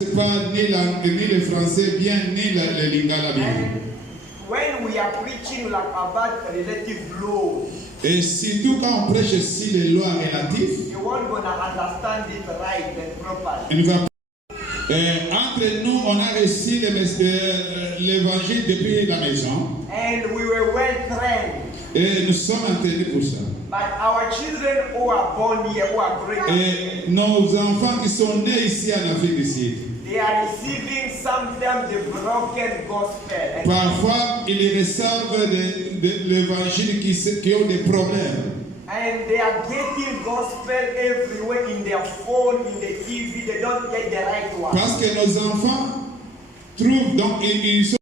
Pas ni le français bien, ni le lingala bien. When we are preaching like about relative laws, Et surtout quand on prêche ici les lois relatives, you won't gonna understand it right and properly. il va entre nous, on a reçu l'évangile depuis la maison. And we were well trained. Et nous sommes entraînés pour ça. But our children who are born here, who are growing up, Et nos enfants qui sont nés ici en Afrique du Sud, they are receiving sometimes the broken gospel. parfois ils reçoivent de l'évangile qui ont des problèmes. And they are getting gospel everywhere in their phone, in the TV. They don't get the right one. Parce que nos enfants trouvent, donc ils sont.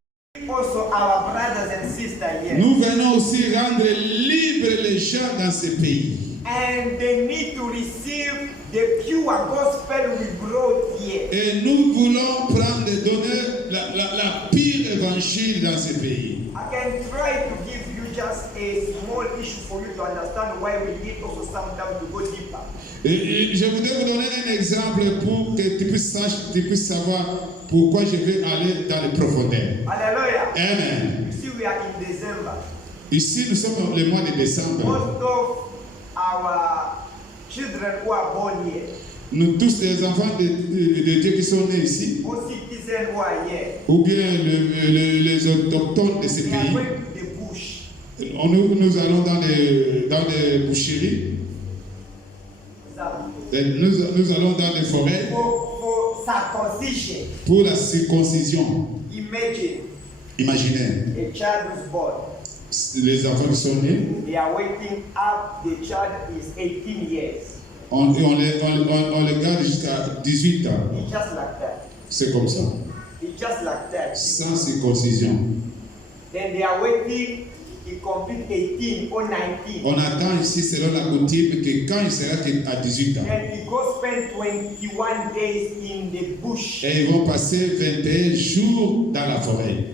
Also, our brothers and sisters here. Nous venons aussi rendre libres les gens dans ce pays. And they need to receive the pure gospel we brought here. Et nous voulons prendre et donner la pire évangile dans ce pays. I can try to give you just a small issue for you to understand why we need also sometimes to go deeper. Et je voudrais vous donner un exemple pour que tu puisses savoir pourquoi je vais aller dans les profondeurs. Hallelujah. Amen. You see, we are in December. Ici, nous sommes le mois de décembre. Most of our children who are born here, Nous tous les enfants de Dieu qui sont nés ici, most citizens who are here, ou bien les autochtones de ce they are pays, going to the bush. nous allons dans les boucheries, nous allons dans les forêts For circumcision. pour la circoncision. Imaginez Imaginez, a child who's born. les enfants qui sont nés, They are waking up. The child is 18 years. on les garde jusqu'à 18 ans. It's just like that. C'est comme ça, It's just like that. sans circoncision. Then they are waiting. He complete 18 or 19. On attend ici, selon la coutume, que quand il sera à 18 ans, And he go spend 21 days in the bush. et ils vont passer 21 jours dans la forêt.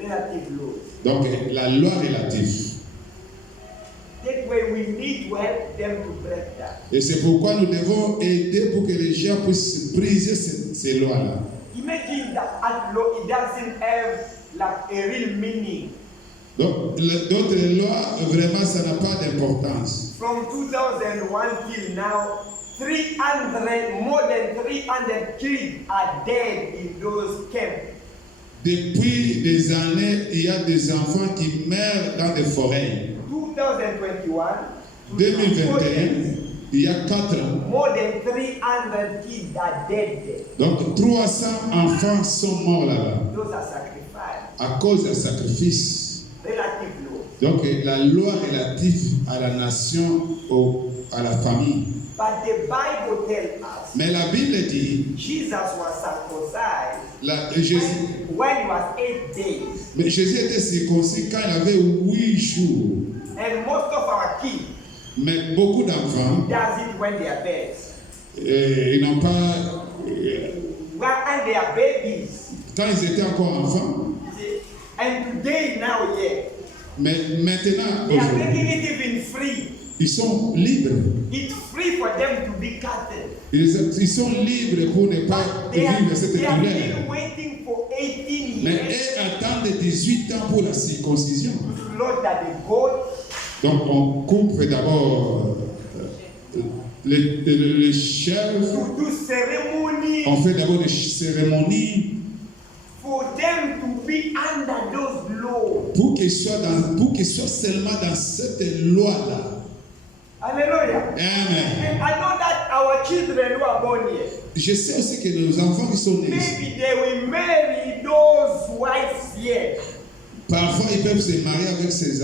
Relative law. Donc, la loi relative. That way we need to help them to break that. Et c'est pourquoi nous devons aider pour que les gens puissent briser ces lois-là. Imagine that law, it doesn't have like a real meaning. Donc, d'autres lois, vraiment, ça n'a pas d'importance. From 2001 till now, more than 300 kids are dead in those camps. Depuis des années, il y a des enfants qui meurent dans des forêts. 2021, 2021, il y a 4 ans. more than 300 kids are dead. Donc, 300 enfants sont morts là-bas Those are sacrificed. à cause d'un sacrifice. Relative law. Donc, la loi relative à la nation, à la famille. But the Bible tells us Mais la Bible dit, Jesus was circumcised Jésus, when he was 8 days. mais Jésus était circoncis quand il avait 8 jours. And most of our kids Mais beaucoup d'enfants, does it when they are babes. ils n'ont pas, And they are babies. quand ils étaient encore enfants, And today, now, yeah, mais maintenant, they are aujourd'hui, making it even free. ils sont libres. It's free for them to be cutted. Ils sont libres pour ne pas But they are vivre cette still douleur. waiting for 18 Mais years eux attendent 18 ans pour la circoncision. to slaughter the goat. Donc on coupe d'abord les chèvres, To do ceremony on fait d'abord des cérémonies for them to be under those laws. pour qu'ils soient seulement dans cette loi-là. Hallelujah. Amen. And I know that our children who are born here, Je sais aussi que nos enfants qui sont nés ici, maybe they will marry those wives here. parfois ils peuvent se marier avec ces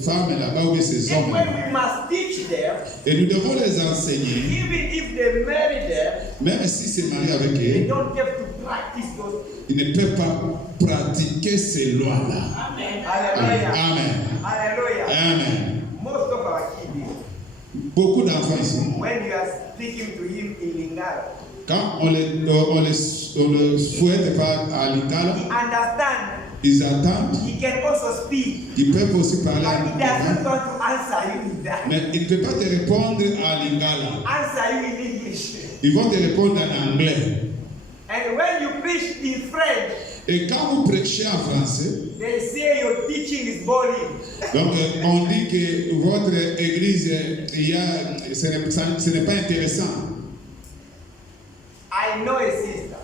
femmes là-bas ou ces And hommes when là-bas. we must teach them, Et nous devons les enseigner, even if they marry them, même s'ils se marient avec they eux, don't have to practice those things. ils ne peuvent pas pratiquer ces lois-là. Amen. Hallelujah. Amen. Hallelujah. Amen. Most of our kids, Beaucoup d'enfants ici, when you are speaking to him in Lingala, quand on les fouette pas à Lingala, he understands. ils attendent, He can also speak, ils peuvent aussi parler à but he doesn't Lingala, want to answer you with that. mais il ne peut pas te répondre à Lingala. Answer you in English. Ils vont te répondre en anglais. And when you preach in French, Et quand vous prêchez en français, they say your teaching is boring. donc on dit que votre église, ce n'est pas intéressant. I know a sister.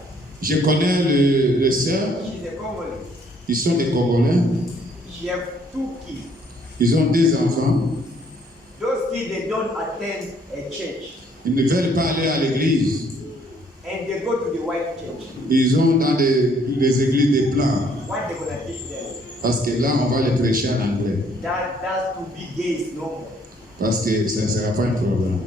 Je connais le sœur, She's a Congolese. ils sont des Congolais, She have 2 kids. ils ont 2 enfants, Those kids, they don't attend a church. ils ne veulent pas aller à l'église, And they go to the white church. ils ont dans les églises des blancs, What they gonna teach them? parce que là on va les prêcher en anglais, That's to be gay is normal. parce que ça ne sera pas un problème.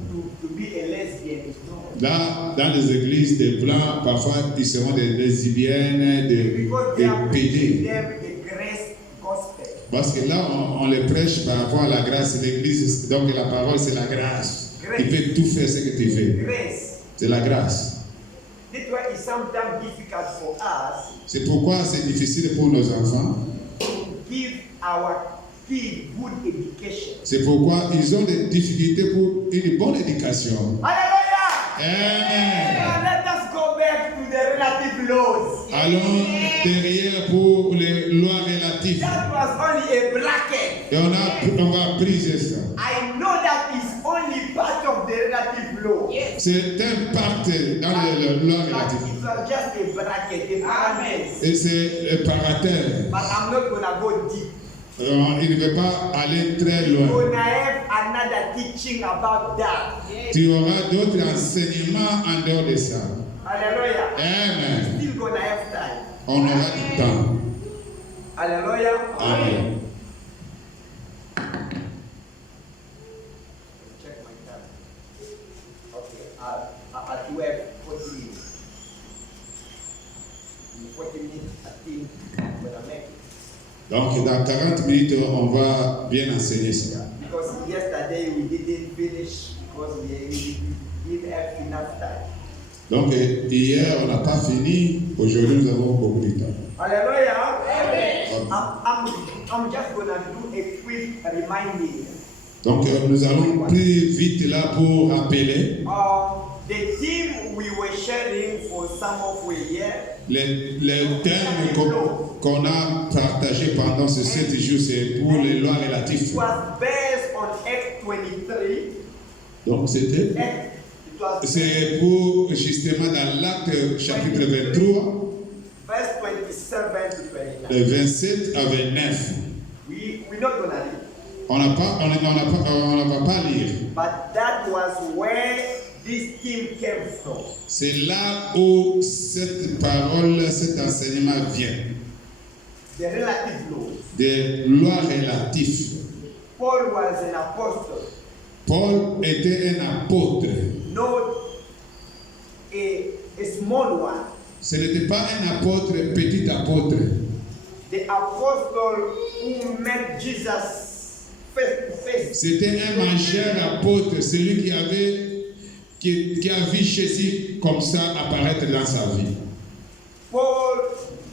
To be a lesbian is normal. Là, dans les églises des blancs, parfois ils seront des lesbiennes, Because they are des preaching pédés. them the grace gospel. Parce que là, on les prêche par rapport à la grâce. L'église, donc la parole, c'est la grâce. Tu peux tout faire ce que tu fais. Grace. C'est la grâce. That's why it's sometimes difficult for us C'est pourquoi c'est difficile pour nos enfants. to give our kids good education. C'est pourquoi ils ont des difficultés pour une bonne éducation. Hallelujah! Amen. Now let us go back to the relative laws. Allons derrière pour les lois relatives. That was only a bracket. Et on va briser ça. I know that is only part of the relative law. C'est un pacte dans les lois But relatives. it was just a bracket, a parenthesis. Et c'est paraterre. But I'm not gonna go deep. Il ne veut pas aller très We're loin. gonna have another teaching about that. Tu auras d'autres enseignements en dehors de ça. Hallelujah. Amen. Still gonna have time. On aura du temps. Hallelujah. Amen. Check my time. Okay. At 12, 40 minutes. In 40 minutes, I think I'm gonna make it. Donc, dans 40 minutes, on va bien enseigner ça. Because yesterday we didn't finish because we didn't have enough time. Donc, hier, on n'a pas fini. Aujourd'hui, nous avons beaucoup de temps. Hallelujah. I'm just gonna do a quick reminding. Donc, nous allons plus vite là pour rappeler The theme we were sharing for some of the year. les thèmes qu'on a partagés pendant ces 7 jours, c'est pour les lois relatives. It was based on Acts 23. Donc, c'était. It was C'est pour justement dans l'acte chapitre 23, verse 27 to 29. 27 à 29. We're not gonna read. On ne va pas lire. But that was where this theme came from. C'est là où cette parole, cet enseignement vient. The relative laws. Des lois relatives. Paul was an apostle. Paul était un apôtre. Not a small one. Ce n'était pas un apôtre, petit apôtre. The apostle who met Jesus face to face. C'était un majeur apôtre, celui qui a vu Jésus comme ça apparaître dans sa vie. Paul,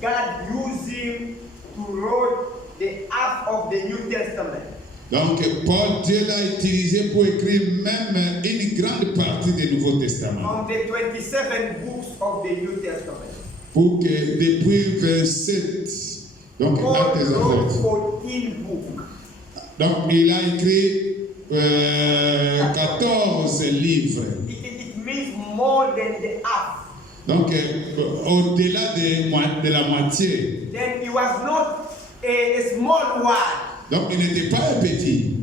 God used him to write the half of the New Testament. Donc, Paul, Dieu l'a utilisé pour écrire même une grande partie du Nouveau Testament. On the 27 books of the New Testament. Pour que depuis 27, donc Paul Actes des wrote Apôtres. 14 books. Donc, il a écrit 14 livres. It means more than the half. Donc, au-delà de la moitié. Then he was not a small one. Donc, il n'était pas un petit.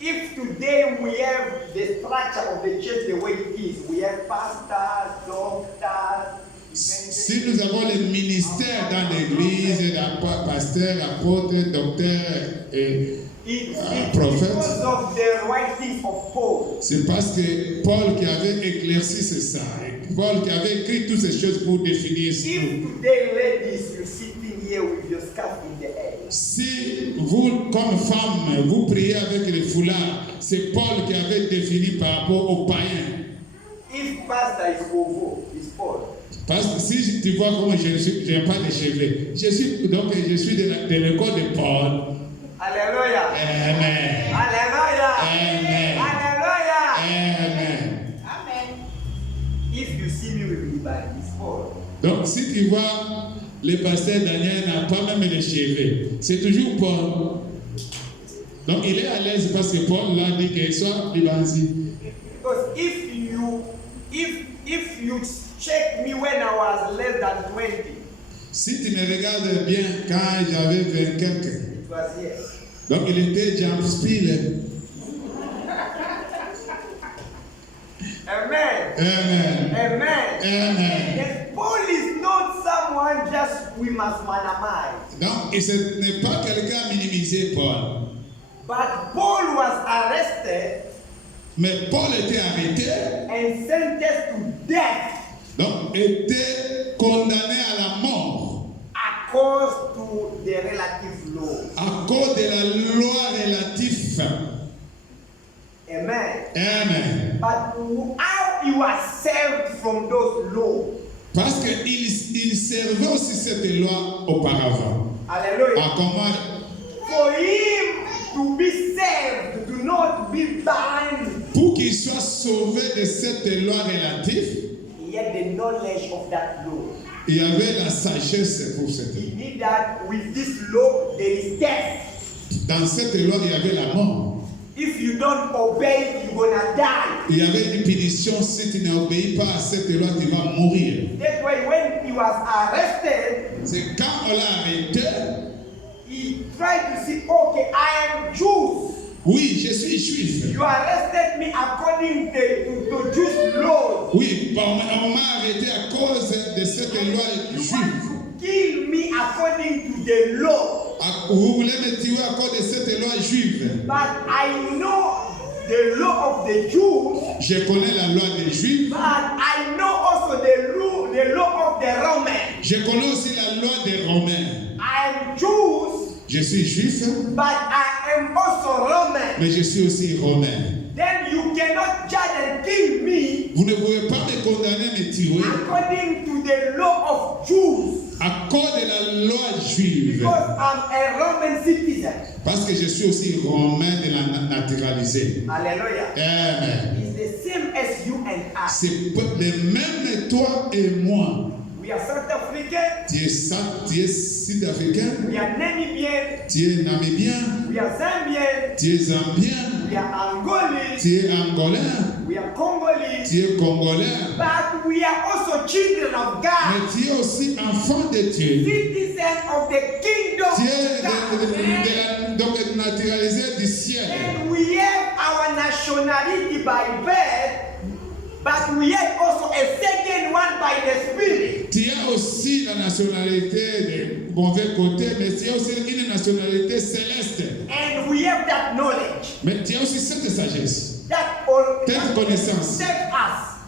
If today we have the structure of the church the way it is, we have pastors, doctors. Si nous avons les ministères dans l'église, pasteur, apôtre, docteur et prophète, because of the writings of Paul. c'est parce que Paul qui avait éclairci ça, Paul qui avait écrit toutes ces choses pour définir ce If today, ladies, you're sitting here with your scarf in the air. Si vous, comme femme, vous priez avec les foulards, c'est Paul qui avait défini par rapport aux païens. If pastor is over, it's Paul. Parce que si tu vois comment je n'ai pas de cheveux, je suis de l'école de Paul. Hallelujah. Amen. Hallelujah. Amen. Hallelujah. Amen. Amen. see me with Liban is Paul. Donc, si tu vois, le pasteur Daniel n'a pas même les cheveux. C'est toujours Paul. Donc, il est à l'aise parce que Paul l'a dit qu'il soit Libanzi. Because if you check me when I was less than 20, Si tu me regardes bien, quand j'avais 20 quelques, it was here. donc il était James Peel. Amen. Amen. Amen. Amen. And Paul is not someone just we must minimize. Donc, ce n'est pas quelqu'un minimisé, Paul. But Paul was arrested Mais Paul était arrêté, and sentenced to death donc était condamné à la mort according to the relative law. à cause de la loi relative. Amen. Amen. But how he was saved from those laws? Parce qu'il servait aussi cette loi auparavant. Hallelujah. À comment? For him to be saved, to not be bound, Pour qu'il soit sauvé de cette loi relative, he had the knowledge of that law. il y avait la sagesse pour cette loi. He knew that with this law there is death. Dans cette loi, il y avait la mort. If you don't obey, you're gonna die. Il y avait une punition. Si tu n'obéis pas à cette loi, tu vas mourir. That's why when he was arrested, C'est quand on l'a arrêté. he tried to see, okay, I am Jews. Oui, je suis juif. You arrested me according to Jewish laws. Oui, on m'a arrêté à cause de cette loi You juive. want to kill me according to the law. Vous voulez me tuer à cause de cette loi juive. But I know the law of the Jews. Je connais la loi des Juifs. But I know also the law of the Romans. Je connais aussi la loi des Romains. I am Jews, Je suis juif, but I am also Roman. mais je suis aussi romain. Then you cannot judge and kill me Vous ne pouvez pas me condamner, me tuer according to the law of Jews. à cause de la loi juive. Because I'm a Roman citizen. Parce que je suis aussi romain de la naturalisé. Hallelujah. Amen. It's the same as you and I. C'est le même toi et moi. We are South African. Tu es sud-africain, We are Namibian. tu es namibien, We are Zambian. tu es zambien, We are Angolese. tu es angolais, We are Congolese. tu es congolais, But we are also children of God. mais tu es aussi enfant de Dieu. Citizens of the kingdom Tu es of God. donc naturalisé du ciel. And we have our nationality by birth, but we have also a second one by the Spirit. Tu as aussi la nationalité de mauvais côté, mais tu as aussi une nationalité céleste. And we have that knowledge. Mais tu as aussi cette sagesse, That connaissance. save us.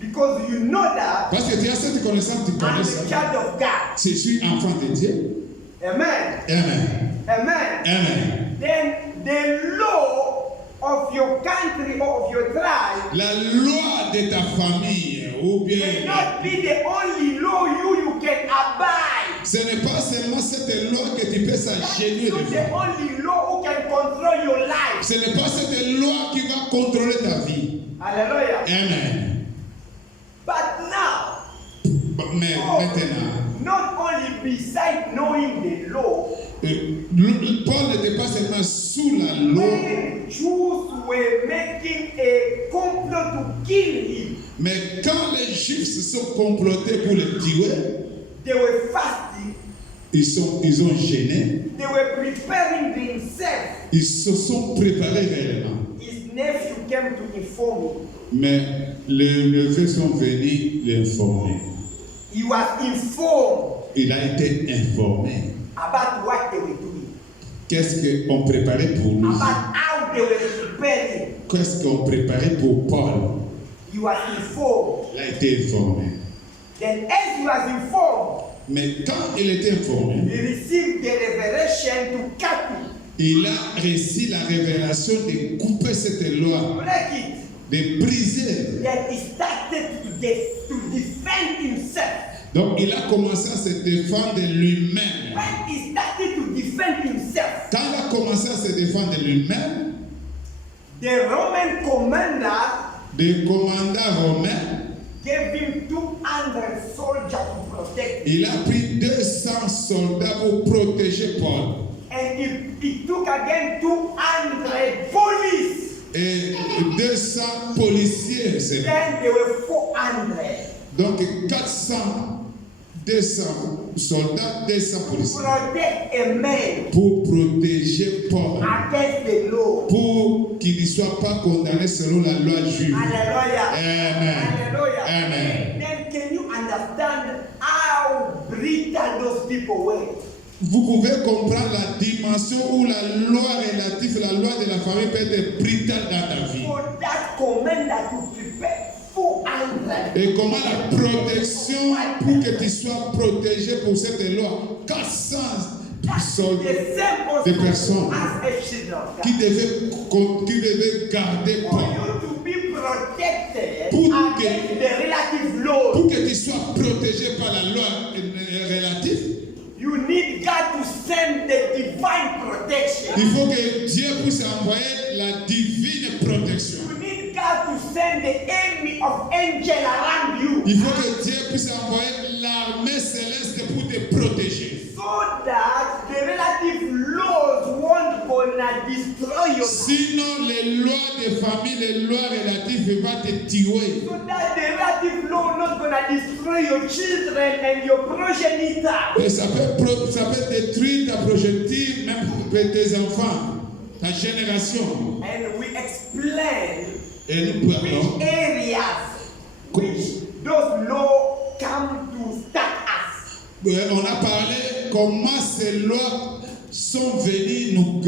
Because you know that Parce que tu as cette connaissance, tu I'm connais a ça. child of God. Je suis enfant de Dieu. Amen. Amen. Amen. Amen. Then the law of your country or of your tribe La loi de ta famille, ou bien, cannot be the only law you can abide. ce n'est pas seulement cette loi que tu peux That's s'agenouiller not the devant. only law who can control your life. Ce n'est pas cette loi qui va contrôler ta vie. Hallelujah. Amen. But now, Mais maintenant, not only beside knowing the law, Paul n'était pas seulement sous la loi, when Jews were making a complot to kill him, mais quand les Juifs se sont complotés pour le tuer, they were fasting, ils ont gêné, they were preparing themselves. ils se sont préparés réellement. His nephew came to inform him. Mais les neveux sont venus l'informer. He was informed Il a été informé. about what they were doing, Qu'est-ce qu'on préparait pour nous? about how they were preparing. Qu'est-ce qu'on préparait pour Paul? He was informed. Il a été informé. Then, as he was informed, Mais quand il était informé, he received the revelation to cut it, il a reçu la révélation de couper cette loi, break it. de briser. Then he started to defend himself. Donc il a commencé à se défendre lui-même. When he started to defend himself, Quand il a commencé à se défendre lui-même, the Roman commander des commandants romains gave him 200 soldiers to protect him. Il a pris 200 soldats pour protéger Paul. And he took again 200 police. Et 200 policiers. Then there were 400. Donc 400, 200 soldats, 200 policiers. Protect a man Pour protéger Paul. against the law. Pour qu'il ne soit pas condamné selon la loi juive. Hallelujah. Amen. Hallelujah. Amen. Then can you understand how brutal those people were? Vous pouvez comprendre la dimension où la loi relative, la loi de la famille peut être brutale dans ta vie. For that commander to prepare 400. Et comment la protection pour que tu sois protégé pour cette loi. 400 soldats, The same des person personnes as a children. qui devaient garder For Paul. you to be protected Pour against the relative law, Pour que tu sois protégé par la loi relative, you need God to send the divine protection. il faut que Dieu puisse envoyer la divine protection. You need God to send the army of angels around you, Il faut que Dieu puisse envoyer l'armée céleste pour te protéger. so that the relative laws won't gonna destroy you. Sinon, les lois de famille, les lois relatives vont te tuer. So that the relative law not gonna destroy your children and your progeny. Et ça peut détruire ta progéniture, même tes enfants, ta génération. And we explain Et nous parlons. which areas which those laws come to start us. On a parlé comment ces lois sont venues nous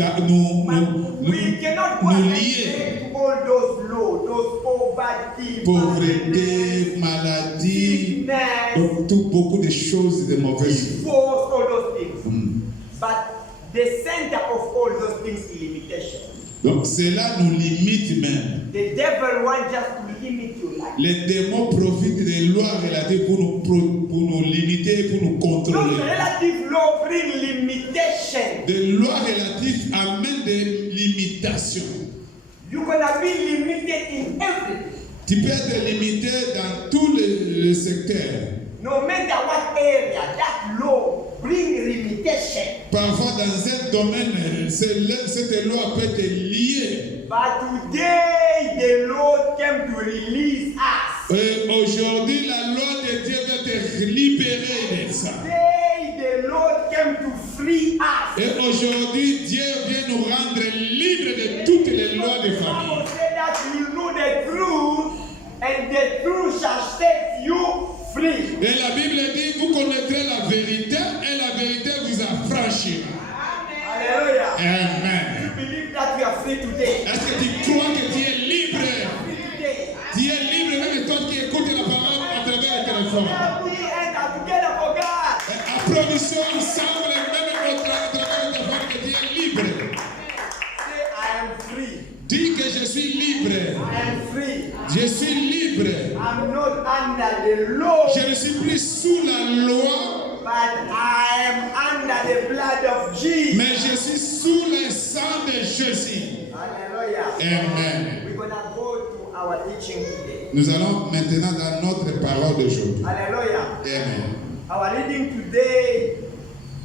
We cannot go and lier. take all those laws, those poverty, Pauvreté, maladie, sickness, beaucoup de choses de mauvaises. divorce, all those things. But the center of all those things is limitation. Donc cela nous limite même. The devil wants just to limit your life. Les démons profitent des lois relatives pour nous limiter, pour nous Those contrôler. relative law bring limitation. Des lois relatives amènent des limitations. You're gonna be limited in everything. Tu peux être limité dans tous les secteurs. No matter what area, that law bring limitation. Parfois dans un domaine, cette loi peut te lier. But today the Lord came to release us. Et aujourd'hui, la loi de Dieu va te libérer de ça. Today the Lord came to free us. Et aujourd'hui, Dieu vient nous rendre libres de toutes les lois de The famille. Bible said that you know the truth, and the truth shall set you free. Et la Bible dit, vous connaîtrez la vérité et la vérité vous affranchira. Hallelujah. Amen. You believe that we are free today? Est-ce que tu crois que tu es libre? Free today. Tu es libre, même toi qui écoutes la parole à travers le téléphone. Now we enter together for God. Applaudissons ensemble, même à travers le téléphone, que tu es libre. Say, I am free. Dis que je suis libre. I am free. Je suis libre. I'm not under the law, Je ne suis plus sous la loi, but I am under the blood of Jesus. mais je suis sous le sang de Jésus. Hallelujah. Amen. We're gonna go to our teaching today. Nous allons maintenant dans notre parole d'aujourd'hui. Hallelujah. Amen. Our reading today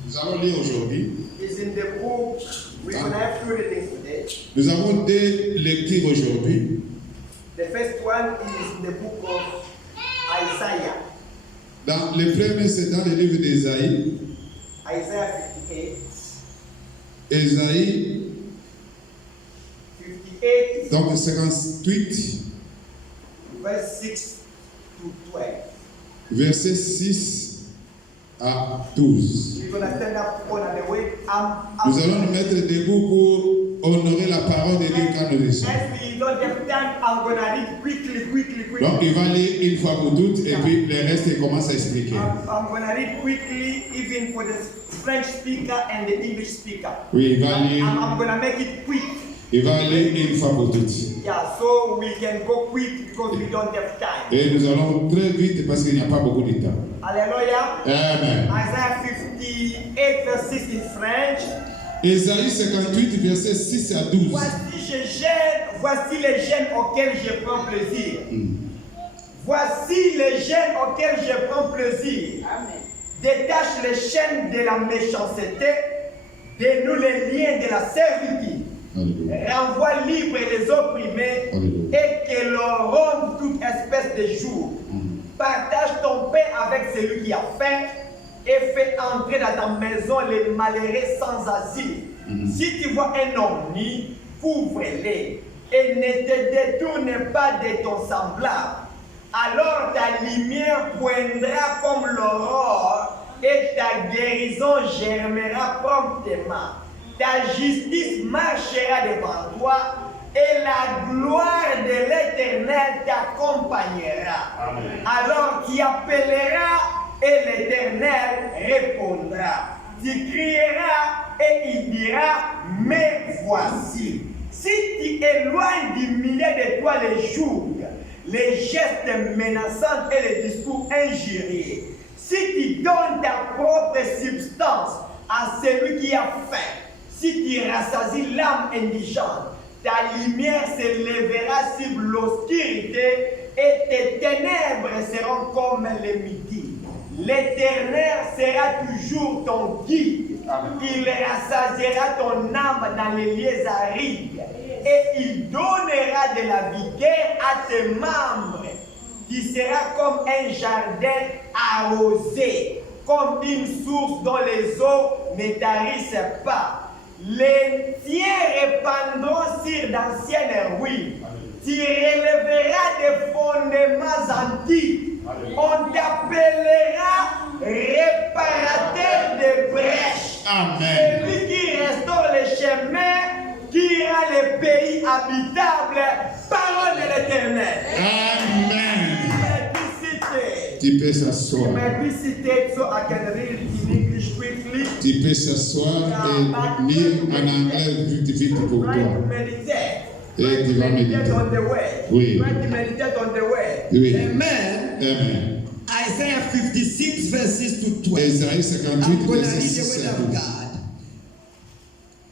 Nous allons lire aujourd'hui. is in the book. We're gonna have two readings today. Nous avons deux lectures aujourd'hui. The first one is in the book of Isaiah. Dans le premier, c'est dans le livre d'Ésaïe. Isaiah 58. Ésaïe, 58, donc 58, verse 6 to 12. versets 6 à 12. We're gonna stand up on the way. Nous allons nous mettre debout pour honorer la parole de Dieu quand nous descendons. As we don't have time, I'm gonna read quickly. Donc il va lire une fois pour toutes et puis le reste il commence à expliquer. I'm gonna read quickly, even for the French speaker and the English speaker. Oui, il va lire, I'm gonna make it quick. il va lire une fois pour toutes. Yeah, so we can go quick because we don't have time. Et nous allons très vite parce qu'il n'y a pas beaucoup de temps. Hallelujah. Amen. Isaiah 58, verse 6 in French. Ésaïe 58, versets 6 à 12. Voici les gènes auxquels je prends plaisir. Voici les gènes auxquels je prends plaisir. Amen. Détache les chaînes de la méchanceté, dénoue les liens de la servitude. Alléluia. Renvoie libre les opprimés Alléluia. et que l'on rompe toute espèce de jour. Partage ton pain avec celui qui a faim et fais entrer dans ta maison les malheureux sans asile. Si tu vois un homme nu, couvre-les et ne te détourne pas de ton semblable. Alors ta lumière poindra comme l'aurore et ta guérison germera promptement. Ta justice marchera devant toi et la gloire de l'Éternel t'accompagnera. Alors tu appelleras et l'Éternel répondra. Tu crieras et il dira, me voici. Si tu éloignes du milieu de toi les jours, les gestes menaçants et les discours injurieux, si tu donnes ta propre substance à celui qui a faim, si tu rassasies l'âme indigente, ta lumière se lèvera sur l'obscurité et tes ténèbres seront comme le midi. L'Éternel sera toujours ton guide. Il rassasiera ton âme dans les lieux arides et il donnera de la vigueur à tes membres. Tu seras comme un jardin arrosé, comme une source dont les eaux ne tarissent pas. Les tiens répandront sur d'anciennes ruines. Tu relèveras des fondements antiques. On t'appellera réparateur de brèches. Amen. Celui qui restaure les chemins, qui rend les pays habitables. Parole de l'Éternel. Amen. Simplicité. Tu peux s'asseoir. Simplicité, so I can read in English quickly. Tu peux s'asseoir et lire en anglais vite pour Try to toi. meditate. Et tu vas Meditate méditer. on the word. Oui. Try to meditate on the word. Oui. Amen. Amen. Isaiah 56 verses to 12. Esaïe 58, I'm going to verset read 6 the à word of 12. God.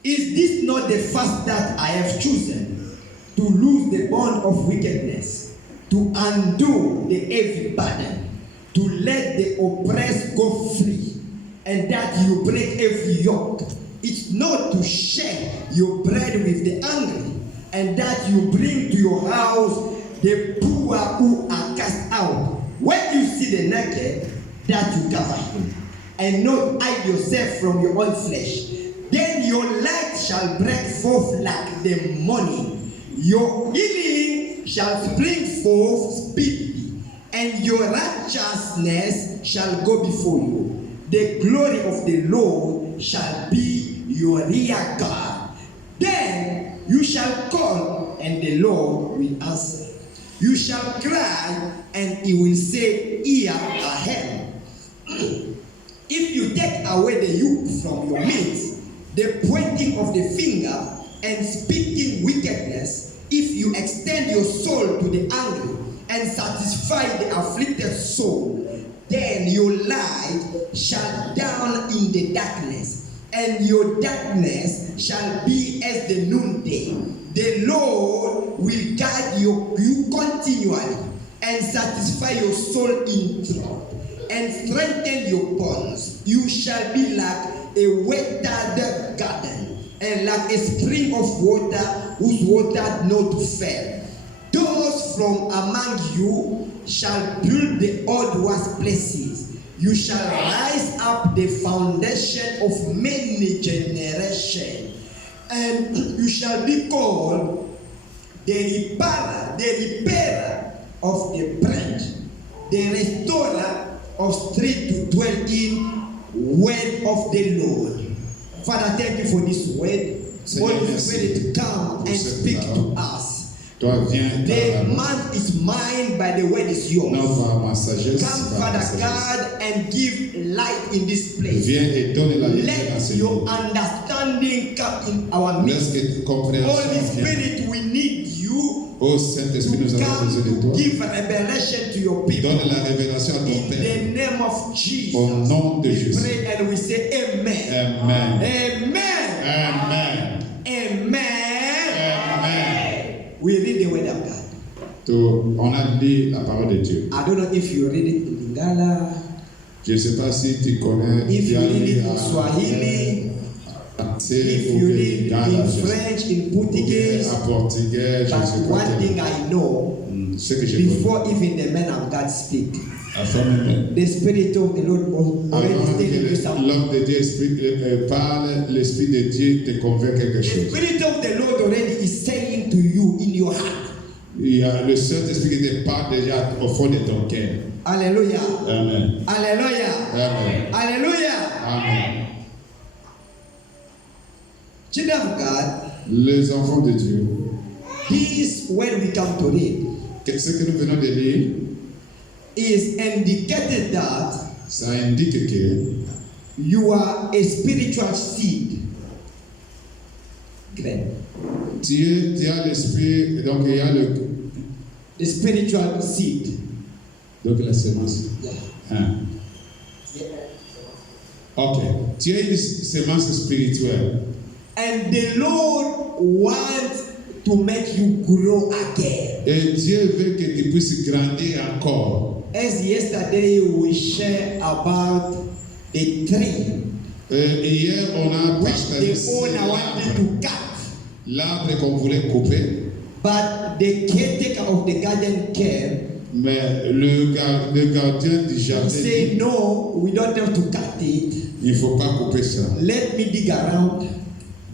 Is this not the fast that I have chosen, to loose the bond of wickedness, to undo the heavy burden, to let the oppressed go free, and that you break every yoke? It's not to share your bread with the hungry, and that you bring to your house the poor who are cast out. When you see the naked, that you cover him, and not hide yourself from your own flesh. Then your light shall break forth like the morning. Your healing shall spring forth speedily, and your righteousness shall go before you. The glory of the Lord shall be your rear guard. Then you shall call, and the Lord will answer. You shall cry, and he will say, Here I am. If you take away the yoke from your midst, the pointing of the finger and speaking wickedness, if you extend your soul to the hungry and satisfy the afflicted soul, then your light shall dawn in the darkness, and your darkness shall be as the noonday. The Lord will guide you continually and satisfy your soul in truth and strengthen your bones. You shall be like a watered garden and like a spring of water whose water not fail. Those from among you shall build the old waste places. You shall rise up the foundation of many generations. And you shall be called the repairer of the branch, the restorer of street to dwell in, word of the Lord. Father, thank you for this word. Holy Spirit, come and speak to us. Toi, viens The month is mine, by the word is yours. non par ma sagesse, Come, par ma Father sagesse. God, and give light in this place. Viens et donne la lumière dans Let ce your lieu. understanding come in our Laisse midst. que ta compréhension Holy vienne. Spirit, we need you Oh Saint-Esprit, nous to avons besoin de come toi. to give revelation to your people. Donne la révélation à ton In peuple. the name of Jesus, Au nom de we Jésus. pray and we say amen. Amen. Amen. Amen. Amen. Amen. We read the word of God. On a lu la parole de Dieu. I don't know if you read it in Lingala, Je ne sais pas si tu connais if you bien read it in la- Swahili, c'est if ou you bien read dans la- in French, in ou bien Portuguese. en portugais, je ne sais But pas one quel- thing I know, ce que je connais. before even the man of God speak, Avant même- the Spirit of the Lord already avant telling you que something. l'homme de Dieu parle, l'Esprit de Dieu te convainc quelque The chose. Spirit of the Lord already is saying to you in your heart. Il y a le Saint-Esprit qui te parle déjà au fond de ton cœur. Hallelujah. Amen. Hallelujah. Amen. Hallelujah. Amen. Children of God, Les enfants de Dieu, this when we come to read ce que nous venons de lire, is indicated that ça indique que you are a spiritual seed. Great. tu as l'esprit, donc il y a The spiritual seed. donc la semence. Yeah. Hein. Ok. Tu as une semence spirituelle. And the Lord wants to make you grow again. Et Dieu veut que tu puisses grandir encore. As yesterday we shared about the tree Hier, on a which partagé the owner wanted to cut, l'arbre qu'on voulait couper, but the caretaker of the garden came. mais le gardien du He jardin said, dit, "No, we don't have to cut it. il ne faut pas couper ça. Let me dig around.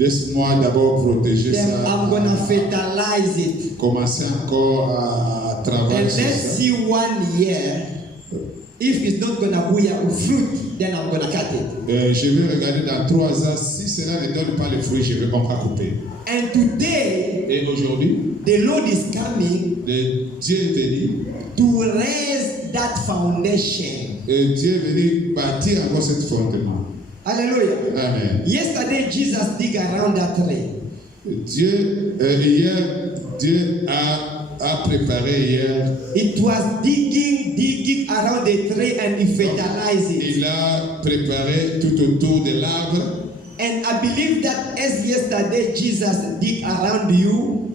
Laisse-moi d'abord protéger Then ça. I'm gonna fertilize it, Commencer encore à travailler and sur let's ça. see 1 year if it's not gonna bear fruit. Then I'm gonna cut it." Je vais regarder dans 3 ans, si cela ne donne pas les fruits, je vais pas couper. And today, Et aujourd'hui, the Lord is coming Dieu est venu, to raise that foundation. et Dieu est venu bâtir encore ce fondement. Hallelujah. Amen. Yesterday, Jesus dig around that tree. Hier, Dieu a préparé hier, It was digging around the tree and he fertilized it. il a préparé tout autour de l'arbre. And I believe that as yesterday Jesus dig around you,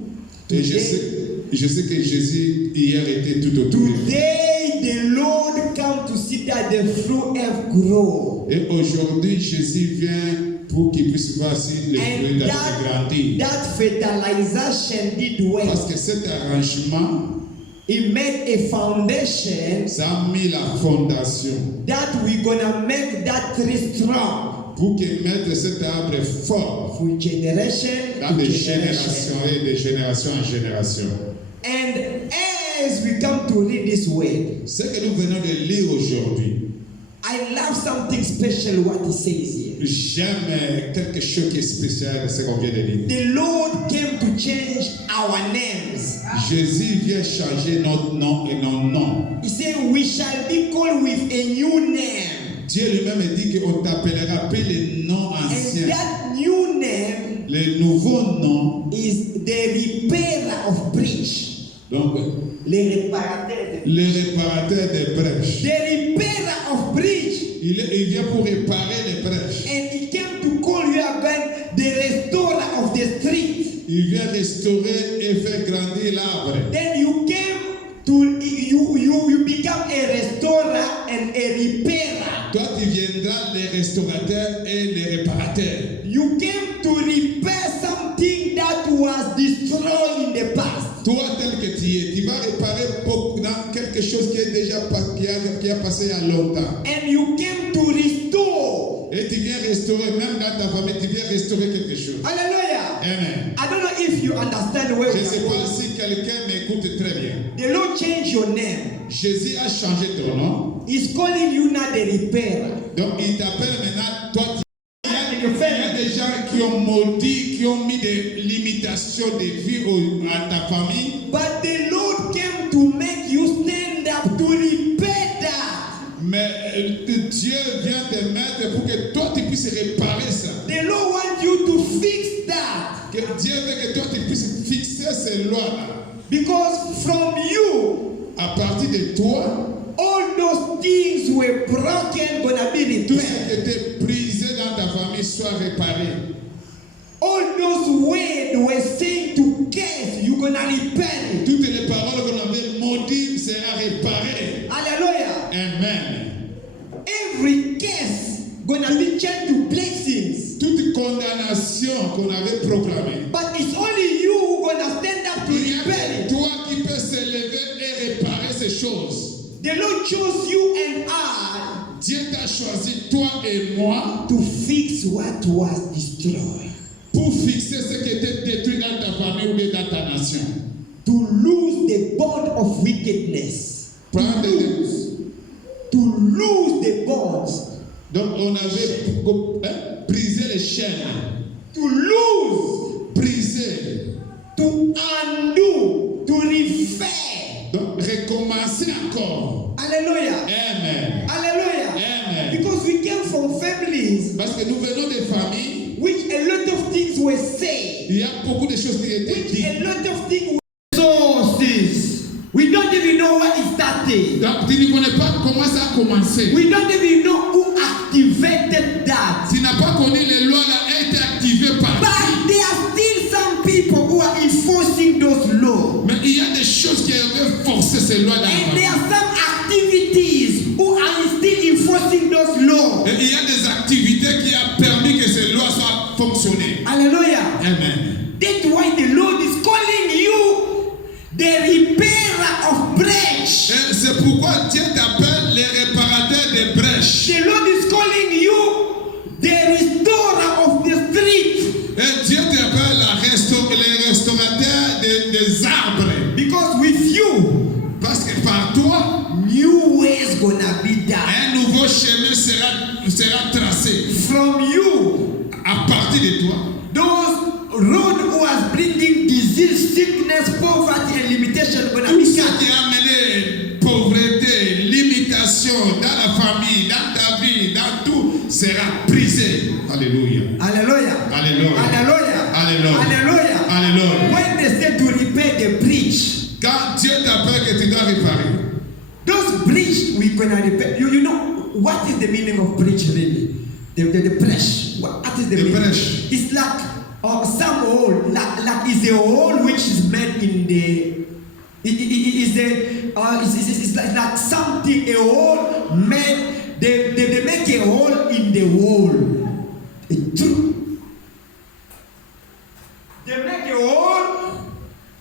Et je sais que Jésus hier était tout autour de vous. today the Lord come to see that the fruit have grown. Et aujourd'hui, Jésus vient pour qu'il puisse voir si les fruits And ont grandi. that fertilization did well. Parce que cet arrangement, He made a foundation ça a mis la fondation that we're gonna make that tree strong pour qu'il mette cet arbre fort for generation dans to des generation. générations et de génération en génération. And as we come to read this word, Ce que nous venons de lire aujourd'hui, I love something special what he says here. j'aime quelque chose qui est spécial de ce qu'on vient de lire. The Lord came to change our names. Jésus vient changer notre nom et nos noms. He said, "We shall be called with a new name." Dieu lui-même dit qu'on t'appellera plus les noms And anciens. that new name Le nouveau nom, is the repairer of breach. donc Le réparateur de le réparateur des brèches. The repairer of breach. Il vient pour réparer les brèches. And he came to call you again the restorer of the street. Il vient restaurer et faire grandir l'arbre. Then you came to you become a restorer and a repairer. Toi, tu viendras les restaurateurs et les réparateurs. You came to repair something that was destroyed in the past. Toi, tel que tu es, tu vas réparer dans quelque chose qui est déjà qui a passé il y a longtemps. And you came to restore. Et tu viens restaurer, même dans ta famille, tu viens restaurer quelque chose. Hallelujah. Amen. I don't know if you understand where Je we ne sais are pas going. si quelqu'un m'écoute très bien. The Lord changed your name. Jésus a changé ton nom. He's calling you now the repairer. Donc, il t'appelle maintenant, toi, And your il y a family. des gens qui ont maudit, qui ont mis des limitations de vie à ta famille. But the Lord came to make you stand up to repair that. Mais Dieu vient te mettre pour que toi, tu puisses réparer ça. The Lord wants you to fix that. Que Dieu veut que toi, tu puisses fixer ces lois-là. Because from you, À partir de toi, all those things were broken, gonna be tout ce repaired. qui était brisé dans ta famille soit réparé. All those words were saying to curse, you're gonna repair it. Toutes les paroles qu'on a curse gonna be changed to blessings. Toute condamnation qu'on avait proclamée. But it's only you who gonna stand up to Il n'y a repair que it. toi qui peux se lever et réparer ces choses. The Lord chose you and I Dieu t'a choisi, toi et moi, to fix what was destroyed. pour fixer ce qui était détruit dans ta famille ou bien dans ta nation. To lose the bond of wickedness. Prendre To lose the bonds. Donc on avait brisé les chaînes, To lose. brisé, To undo. To repair. donc recommencer encore. Hallelujah. Amen. Hallelujah. Amen. Because we came from families Parce que nous venons des familles, which a lot of things were said. il y a beaucoup de choses qui étaient Which dites. a lot of things were sources. We don't even know where it started. Donc tu ne connais pas comment ça a commencé. We don't even know who activated that. Tu n'as pas connu les lois là, elles étaient activées par But qui. there are still some people who are enforcing those laws. Mais il y a des choses qui avaient forcé ces lois là. And there are some activities who are still enforcing those laws. Et il y a des activités qui ont permis que ces lois soient fonctionnées. Hallelujah. Amen. That's why the Lord is calling you the repairer of breach. Et c'est pourquoi Dieu t'appelle les réparateurs des brèches. The Lord is calling you the restorer of the street. Et Dieu t'appelle les restaurateurs des arbres. Because with you, Parce que par toi, new ways gonna be done. un nouveau chemin sera tracé. From you, À partir de toi, those road who was bringing disease, sickness, poverty, and limitation gonna tout be ce cut. qui a amené pauvreté, limitation dans la famille, dans ta vie, dans tout, sera brisé. Alléluia. Hallelujah. Alléluia. Hallelujah. Alléluia. Hallelujah. Alléluia. When they say to repair the breach, Quand Dieu t'appelle que tu dois réparer, those breach we gonna repair. You know what is the meaning of breach really? The breach. What is the The meaning? breach. It's like some hole, like is a hole which is made in the. It's like something, a hole made. They make a hole in the wall. They make a hole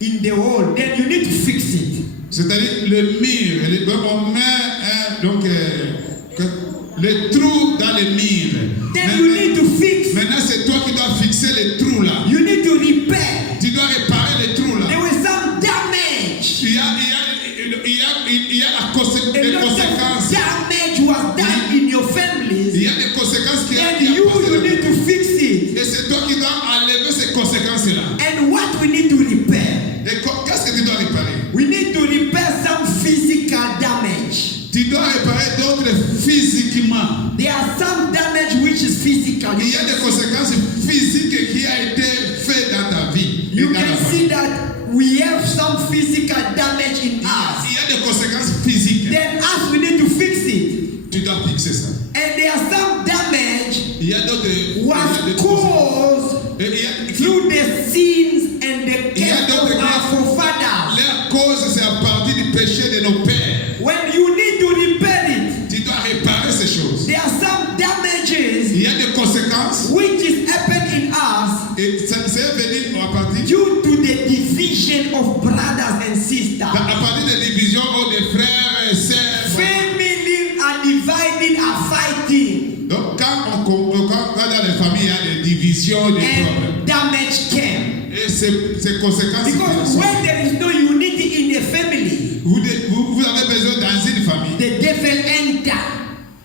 in the wall. Then you need to fix it. c'est-à-dire le mur, on met le trou dans le mur. Then you need to fix. Maintenant, c'est toi qui dois fixer les trous là. You need to repair. Tu dois réparer les trous là. There was some damage. Il y a A des lot of conséquences. damage was done in your families. Il y a des conséquences qui Then ont you passé need là. to fix it. Et c'est toi qui dois enlever ces conséquences là. And what we need to repair? Et qu'est-ce que tu dois réparer? We need to repair some physical damage. Tu dois réparer d'autres physiquement. There are some damage which is physical. Il y a des conséquences physiques qui ont été faites dans ta vie. et You dans la can famille. see that we have some physical damage in us. Il y a des conséquences physiques. Then us, we need to fix it. Tu dois fixer ça. And there are some damage Il y a d'autres was caused Et il y a- through the sins and the Il y a care of d'autres our forefathers. leur cause, c'est à partir du péché de nos pères. When you need to repair it, Tu dois réparer ces choses. there are some damages Il y a des conséquences which is happening in us et ça c'est venu à partir, due to the division of brothers and sisters. à partir des divisions ou des frères et sœurs. Families are dividing, are fighting, Donc quand dans les familles il y a des divisions, des problèmes. and damage came. Et ces conséquences, Because when there is no unity in a family, vous avez besoin dans une famille. the devil enter.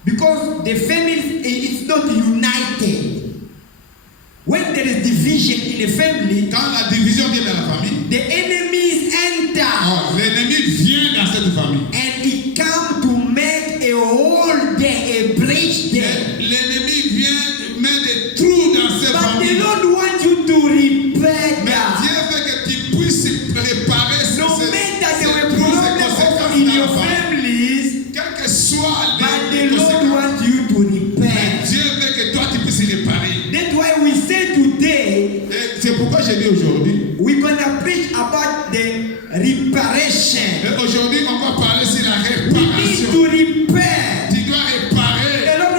Because the family is not united. When there is division in a family, Quand la division vient dans la famille, the enemies enter. l'ennemi vient dans cette famille. And it come to make a hole there, a breach there. L'ennemi vient mettre des trous dans cette But the famille. Lord wants you to repair Mais that. Dieu veut que tu puisses réparer ces No matter there were trous, ces problems conséquences in dans your la famille. families, Quelles que soient but les the Lord conséquences, wants you to repair. Dieu veut que toi tu puisses réparer. That's why we say today, Et c'est pourquoi j'ai dit aujourd'hui. we're gonna preach about the reparation. Et aujourd'hui, on va parler sur la We need réparation. to repair. Tu dois réparer. A lot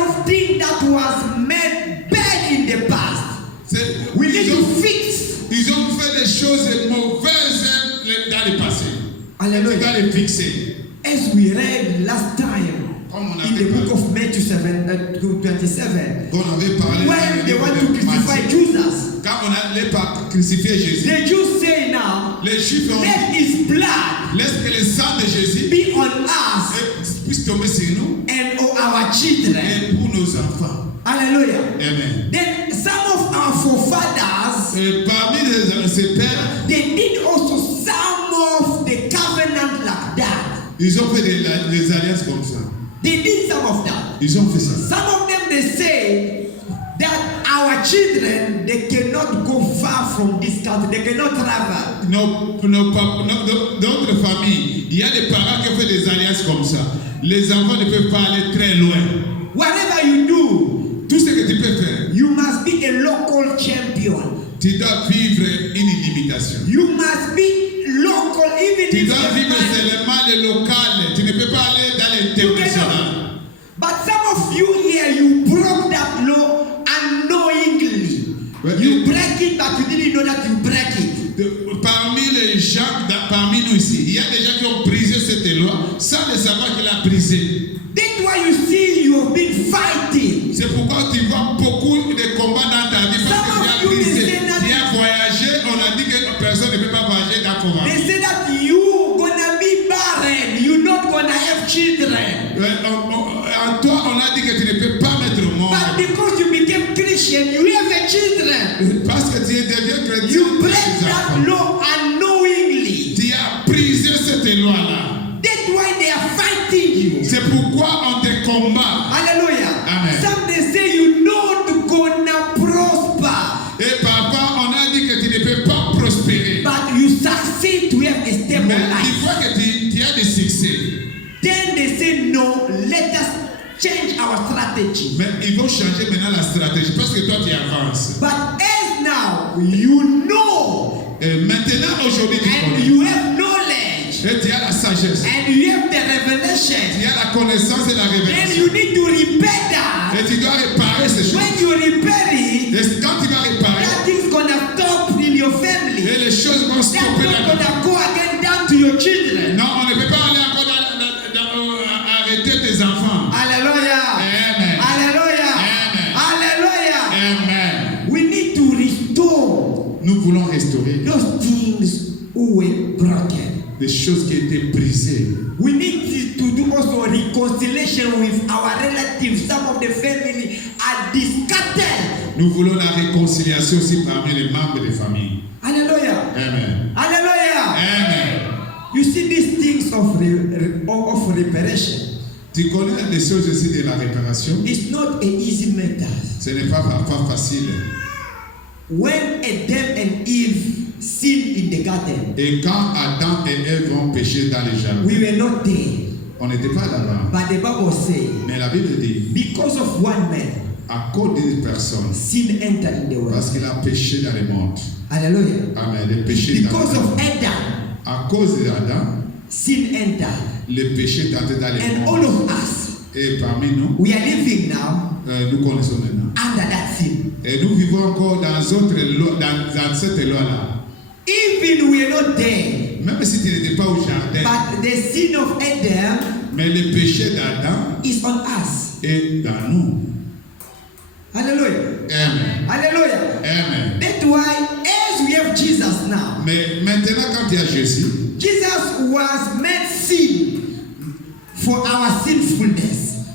book of Matthew 27, On avait parlé when they want to de crucify Matthieu. Jesus, Quand on allait crucifier Jésus, the Jews say now, les Juifs ont dit, let his blood laisse que le sang de Jésus be on us puisse tomber sur nous and on our children. et pour nos enfants. Hallelujah. Amen. Then some of our forefathers, Et parmi ces pères, they did also some of the covenant like that. ils ont fait des alliances comme ça. They did some of that. Ils ont fait ça. Some of them they say that our children they cannot go far from this country. They cannot travel. D'autres familles, il y a des parents qui ont fait des alliances comme ça. Les enfants ne peuvent pas aller très loin. Whatever you do, Tout ce que tu peux faire, you must be a local champion. tu dois vivre une illimitation. You must be local, even Tu if dois you're vivre mad. seulement le local. Tu ne peux pas aller dans l'international. But some of you here, you broke that law unknowingly. Well, You break it, but you didn't know that you break it. Parmi les gens, parmi nous ici, il y a des gens qui ont brisé cette loi sans le savoir qu'il a brisé. That's why you see you have been fighting. C'est pourquoi tu vois beaucoup de combats dans ta vie parce que tu as brisé. Tu as voyagé, on a dit que personne ne peut pas voyager dans ton They vie. say that you gonna be barren. You're not gonna have children. En toi, on a dit que tu ne peux pas mettre au monde. But because you became Christian, you have a children. Parce que tu deviens chrétien. You break that law unknowingly. Tu as brisé cette loi-là. That's why they are fighting you. C'est pourquoi on te combat. Hallelujah. Amen. Some they say you not gonna prosper, Et parfois, on a dit que tu ne peux pas prospérer. but you succeed to have a stable Mais il life. faut que tu as des succès. Then they say no, let us change our strategy. Mais il faut changer maintenant la stratégie parce que toi, tu avances. But as now you know Et maintenant, aujourd'hui, tu and connais. you have knowledge Et tu as la sagesse. and you have the revelation, Tu as la connaissance et la then révélation. you need to repair that. Et tu dois réparer ces choses. When you repair it, Et quand tu vas réparer, nothing's gonna stop in your family. et les choses vont That's stopper not là-dedans. gonna go again down to your children. Non, on ne peut pas aller encore arrêter tes enfants. Hallelujah. Amen. Hallelujah. Amen. Hallelujah. Amen. We need to restore Nous voulons restaurer those things who were broken. des choses qui étaient brisées. We need to do also reconciliation with our relatives. Some of the family are discarded. Nous voulons la réconciliation aussi parmi les membres des familles. Hallelujah. Amen. Hallelujah. Amen. You see these things of reparation. Tu connais des choses aussi de la réparation. It's not an easy matter. Ce n'est pas parfois facile. When Adam and Eve sinned in the garden, Et quand Adam et Ève ont péché dans les jardins, we were not there. on n'était pas là-bas. But the Bible says, Mais la Bible dit, because of one man, à cause d'une personne, sin entered in the world. parce qu'il a péché dans le monde. Hallelujah. Amen. Le péché dans Because le of monde. Adam, À cause d'Adam, sin entered. le péché est entré dans le And all monde. of us, Et parmi nous, we are living now nous connaissons maintenant. under that sin. Et nous vivons encore dans cette loi-là. Even we are not there, Même si tu n'étais pas au jardin, but the sin of Adam mais le péché d'Adam is on us. est dans nous. Hallelujah. Amen. Hallelujah. Amen. That's why, as we have Jesus now, Mais maintenant, quand tu as Jésus, Jesus was made sin for our sinfulness.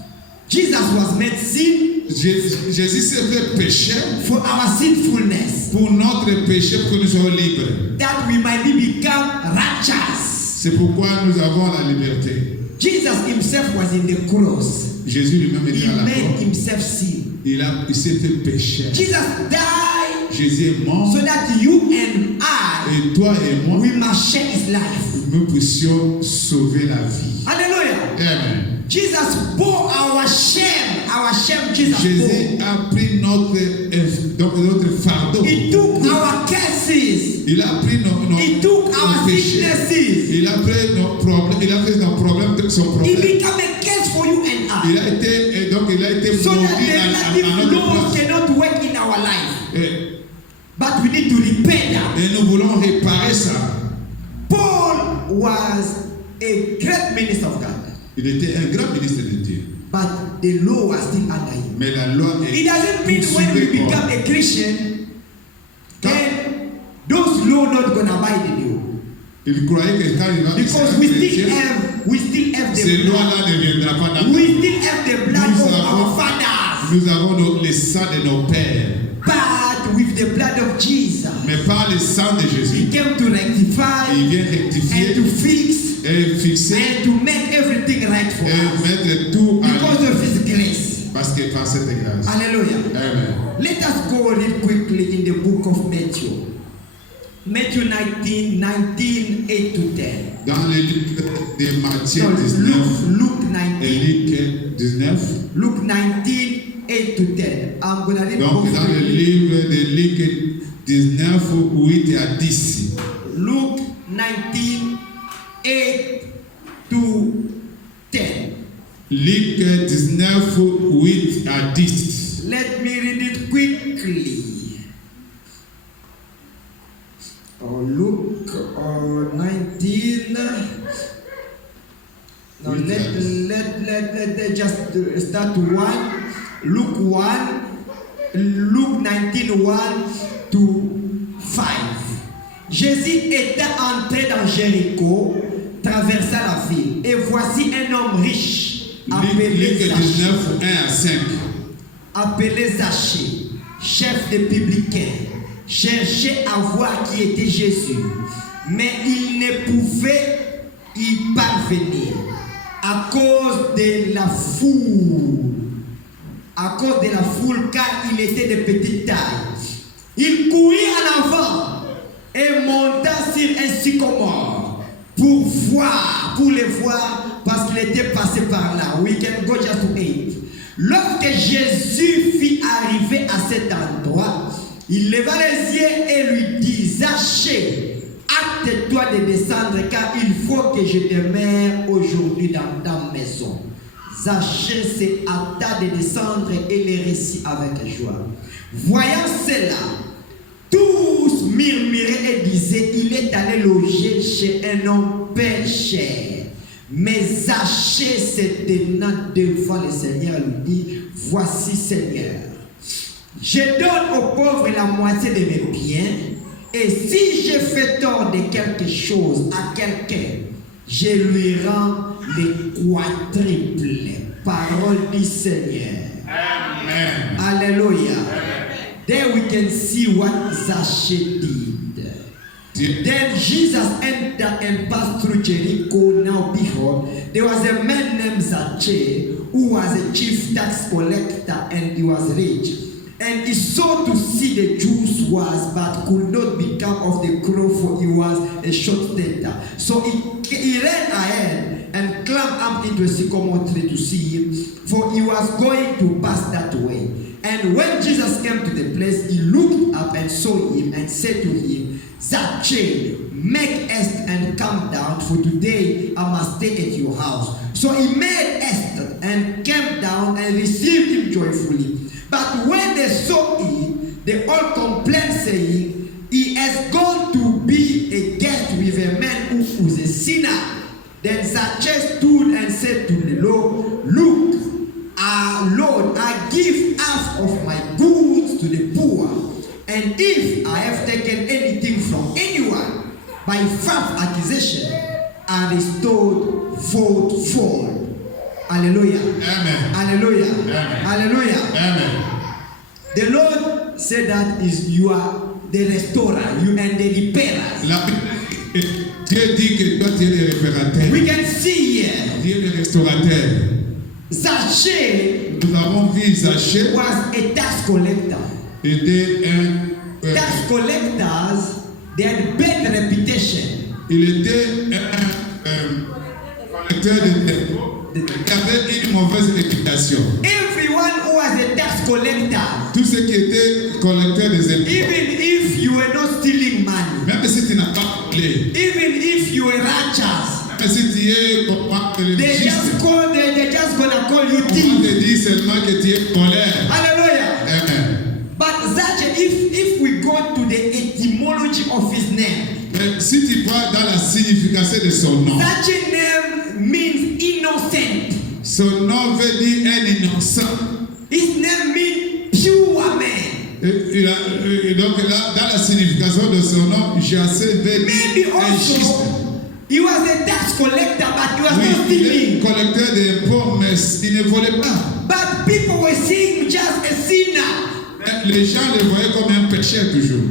Jesus was made sin Jésus s'est fait péché for our sinfulness, pour notre péché, pour que nous soyons libres. that we might become righteous. C'est pourquoi nous avons la liberté. Jesus himself was in the cross. Jésus lui-même était He à la made croix. himself sin. Il s'est fait péché. Jesus died Jésus est mort. so that you and I, Et toi et moi, we must share his life. nous puissions sauver la vie. Hallelujah. Amen. Jesus bore our shame. Our shame, Jesus Jésus bore. a pris notre fardeau. He took our curses. Il a pris nos He took our péchés. sicknesses. Il a pris nos problèmes. Il a pris nos problèmes, son He problème. became a curse for you and I. Il a été So that maudit the à relative notre laws place. cannot work in our life. Et But we need to repair that. nous voulons réparer ça. Paul was a great minister of God. Il était un grand ministre de Dieu. but the law was still under him. Mais la loi est It doesn't mean when we poursuivie become Paul. a Christian, then those law not gonna abide in you. Il croyait que quand il va Because we still have ces the blood. lois-là ne viendront pas dans We still have the blood Nous of avons- our fathers. Nous avons le sang de nos pères. But with the blood of Jesus, Mais par le sang de he Jésus, came to rectify il vient and rectifier to fix et fixer and to make everything right for et us. mettre tout Because à of his grace. parce que par cette grâce. Hallelujah. Amen. Let us go read quickly in the book of Matthew. Matthew 19, 8 to 10. Dans le livre de Matthieu No, 19 Luke et 19. Luc 19, Luke 19, 8 to 10. I'm going to read donc both dans le of you. livre de Luc 19, 8 à 10. Luke 19, 8 to 10. Luc 19, 8 à 10. Let me read it quickly. Luke 19. Now let just start 1. Luke 1. Luke 19, 1 to 5. Jésus était entré dans Jéricho, traversa la ville, et voici un homme riche appelé Luc Zachée. 19, 1 à 5. Appelé Zachée, chef des publicains, cherchait à voir qui était Jésus, mais il ne pouvait y parvenir à cause de la foule. À cause de la foule, car il était de petite taille. Il courut en avant et monta sur un sycomore pour les voir, parce qu'il était passé par là. We can go just to 8. Lorsque Jésus fut arrivé à cet endroit, il leva les yeux et lui dit: Zachée, hâte-toi de descendre, car il faut que je demeure aujourd'hui dans ta maison. Zachée se hâta de descendre et les récit avec joie. Voyant cela, tous murmuraient et disaient: il est allé loger chez un homme pécheur. Mais Zachée se tenant devant le Seigneur lui dit: voici, Seigneur, je donne aux pauvres la moitié de mes biens, et si je fais tort de quelque chose à quelqu'un, je lui rends le quadruple. Parole du Seigneur. Amen. Hallelujah. There we can see what Zachée did. Then Jesus entered and passed through Jericho. Now behold, there was a man named Zachary, who was a chief tax collector, and he was rich. And he sought to see the Jews was, but could not become of the crowd, for he was a short stature. So he ran ahead and climbed up into a sycamore tree to see him, for he was going to pass that way. And when Jesus came to the place, he looked up and saw him and said to him, Zachary, make haste and come down, for today I must stay at your house. So he made haste and came down and received him joyfully. But when they saw him, they all complained, saying, he has gone to be a guest with a man who was a sinner. Then Zachary stood and said to the Lord, look, Lord, I give half of my goods to the poor. And if I have taken anything from anyone by false accusation, I restored fourfold. Hallelujah. Amen. Hallelujah. Amen. Hallelujah. Amen. The Lord said that is you are the restorer, you and the repairer. Dieu dit que toi tu es le réparateur. We can see here. Dieu est le restaurateur. Zachary Nous avons vu Zachée was a tax collector. était un Tax collectors, they had bad reputation. il était un collecteur de qui avait une mauvaise réputation. Everyone who was a tax collector, Tous ceux qui étaient collecteurs des impôts, even if you were not stealing money, même si tu n'as pas volé, even if you were righteous, même si tu es they just gonna call you on thief. te dit seulement que tu es colère. Hallelujah. Amen. But Zachary, if we go to the etymology of his name, Mais si tu vas dans la signification de son nom, Zachary name means innocent. Son nom veut dire un innocent. His name means pure man. Et donc là, dans la signification de son nom, Jassé veut Maybe dire un juste. also he was a tax collector, but he was Oui, not il est stealing. collecteur d'impôts, mais il ne volait pas. But people were seeing him just a sinner. Mais les gens le voyaient comme un pécheur toujours.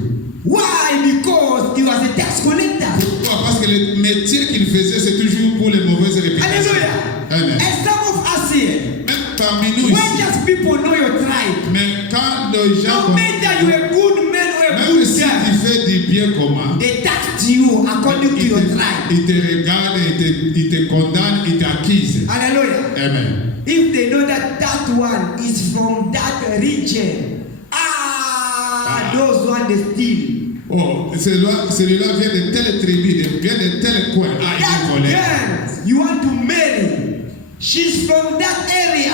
Why? Because he was a tax collector. Pourquoi? Parce que le métier qu'il faisait, c'est toujours pour les mauvaises réputations. Hallelujah. Amen. And some of us here, Même parmi nous when ici, just people know your tribe, mais quand les gens, no matter you're a good man or a même good si guy, tu fais du bien comment, they tax you according to your tribe. il te regarde, il te condamne, il t'accuse. Hallelujah. Amen. If they know that that one is from that region, those one they steal. Oh, celui-là vient de telle tribu, vient de tel coin. Ah, il That volait. girl you want to marry, she's from that area.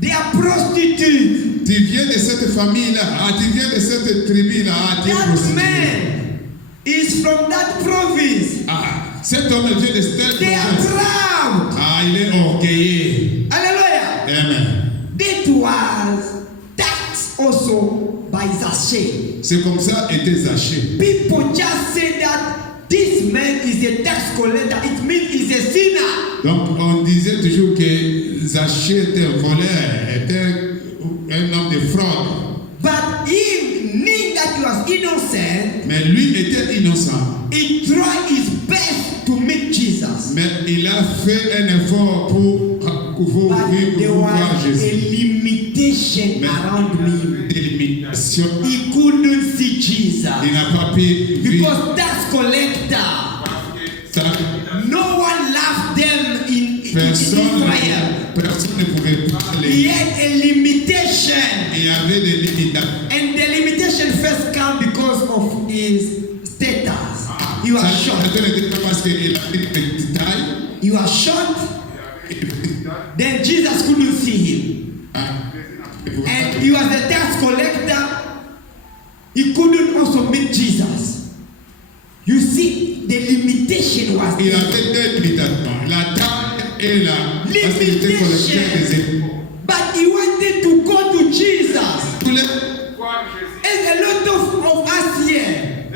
They are prostitutes. Tu viens de cette famille-là, ah, tu viens de cette tribu-là, ah, tu es That prostitué. man is from that province. Ah, cet homme vient de telle They are province. proud. Ah, il est orgueilleux. Hallelujah. Amen. That was taxed also by Zaché. C'est comme ça était Zaché. People just say that this man is a tax collector. It means he's a sinner. Donc on disait toujours que Zaché était un voleur, était un homme de fraude. But him, knowing that he was innocent, Mais lui était innocent. he tried his best to meet Jesus. Mais il a fait un effort pour But there voir was a Jésus. limitation Mais around him. des limitations. He couldn't see Jesus. Il n'a pas pu vivre. Because tax collector, Ça, no one loved them in personne Israel. ne pouvait pas He les. had a limitation. Il y avait des limitations. And the limitation first came because of his status. He was short. Ça n'était pas parce qu'il avait une petite taille. He was short. Then Jesus couldn't see him. And he was a tax collector. He couldn't also meet Jesus. You see, the limitation was Il there. avait deux limitations, la taille et la. Parce qu'il était collecteur des impôts. But he wanted to go to Jesus. Tous les- And a lot of us here,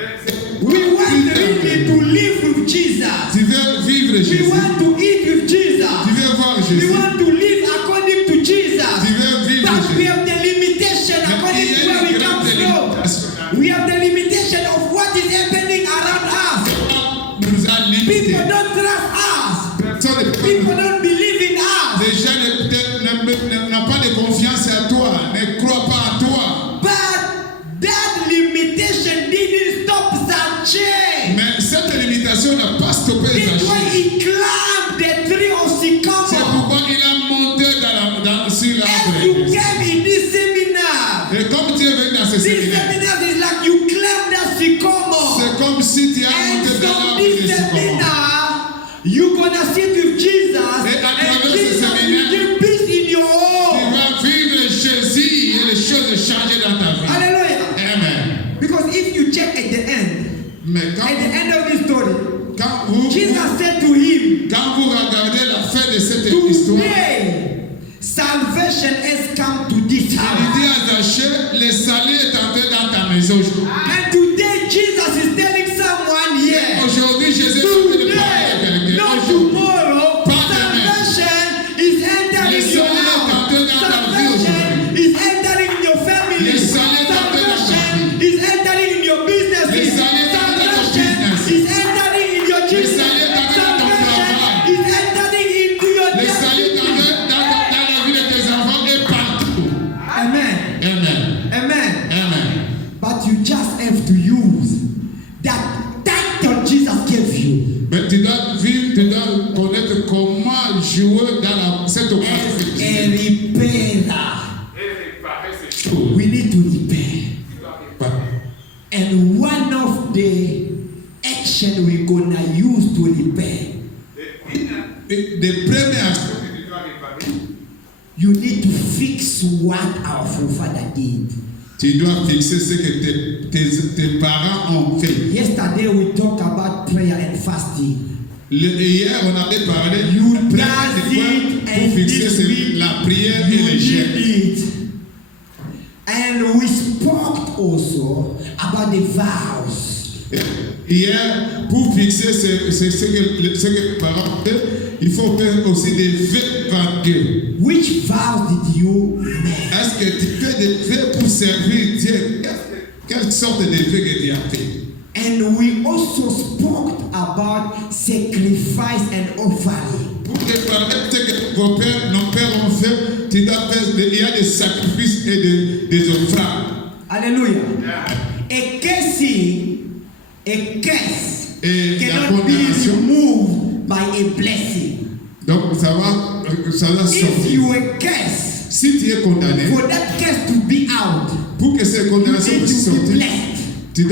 we want really to live with Jesus. Tu veux vivre We Jésus. want to eat with Jesus. Tu veux voir We Jésus. want to live according to Jesus. Tu veux vivre But we Jésus. have the limitation Mais according il y to a where we une come grande from. limitation. We have the limitation of what is happening around us. Nous a limité. People don't trust us. Personne ne peut People nous. don't believe in us. Les gens n'ont pas de confiance à toi, ne croient pas à toi. But that limitation didn't stop Zaché. Mais cette limitation n'a pas stoppé That's why Zaché. he climbed the tree of C'est sycamore. pourquoi il a monté sur As you l'arbre. came in this seminar, Et comme tu es venu dans ce this séminaire, seminar is like you climbed that sycamore. c'est comme si tu as And monté dans from l'arbre this de sycomore. seminar, you're gonna sit with Jesus, Et à and travers ce Jesus will séminaire, give peace in your Tu home. vas vivre Jésus et les choses changer dans ta vie. Hallelujah. Amen. Because if you check at the end Mais of this story, quand vous Jesus said to him, regardez la fin de cette histoire, today salvation has come to this il house. dit à Zaché, le salut est entré dans ta maison. And today Jesus is telling someone here, Aujourd'hui, Jésus est en train de parler à today, quelqu'un. not Aujourd'hui, tomorrow, Pas demain. salvation is entering Le your salut est house. entré dans ta vie Salvation is entering in your family. Le salut est entré dans ta Salvation is entering in your business. Le salut est entré dans ton business. Is entering in your children. salut est entré dans ton travail. Is entering into your le salut est entré dans la vie de tes enfants et partout. Amen. Amen. Amen. Amen. But you just have to use that title Jesus gave you Mais tu dois vivre, tu dois connaître comment jouer dans cette as occasion. a repairer. We need to repair. And one of the action we're gonna use to repair, Des premières actions que tu dois réparer, you need to fix what our forefather did. tu dois fixer ce que tes parents ont fait. Yesterday we talked about prayer and fasting. Hier, on avait parlé You du does it pour and fixer this c'est week la prière et you le jeûne. did it. And we spoke also about the vows. Hier, pour fixer ce que les parents font, il faut faire aussi des vœux par Dieu. Which vows did you make? Est-ce que tu fais des vœux pour servir Dieu? Quelle sorte de vœux que tu as fait? And we also spoke about sacrifice and offering. Pour préparer ce que nos pères ont fait, tu dois faire, il y a des sacrifices et des offrandes. Hallelujah. A curse Et la cannot be condamnation, removed by a blessing. donc ça va If sortir. you are cursed, Si tu es condamné, for that curse to be out, pour que ces you condamnations need puissent to be sortir, blessed. tu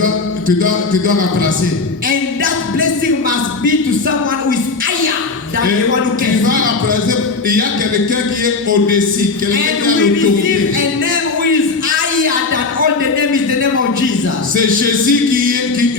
dois remplacer. And that blessing must be to someone who is higher than Et the one who tu cursed. vas remplacer, il y a quelqu'un qui est au-dessus, quelqu'un qui a And we receive l'autorité. a name who is higher than all the name is the name of Jesus. C'est Jésus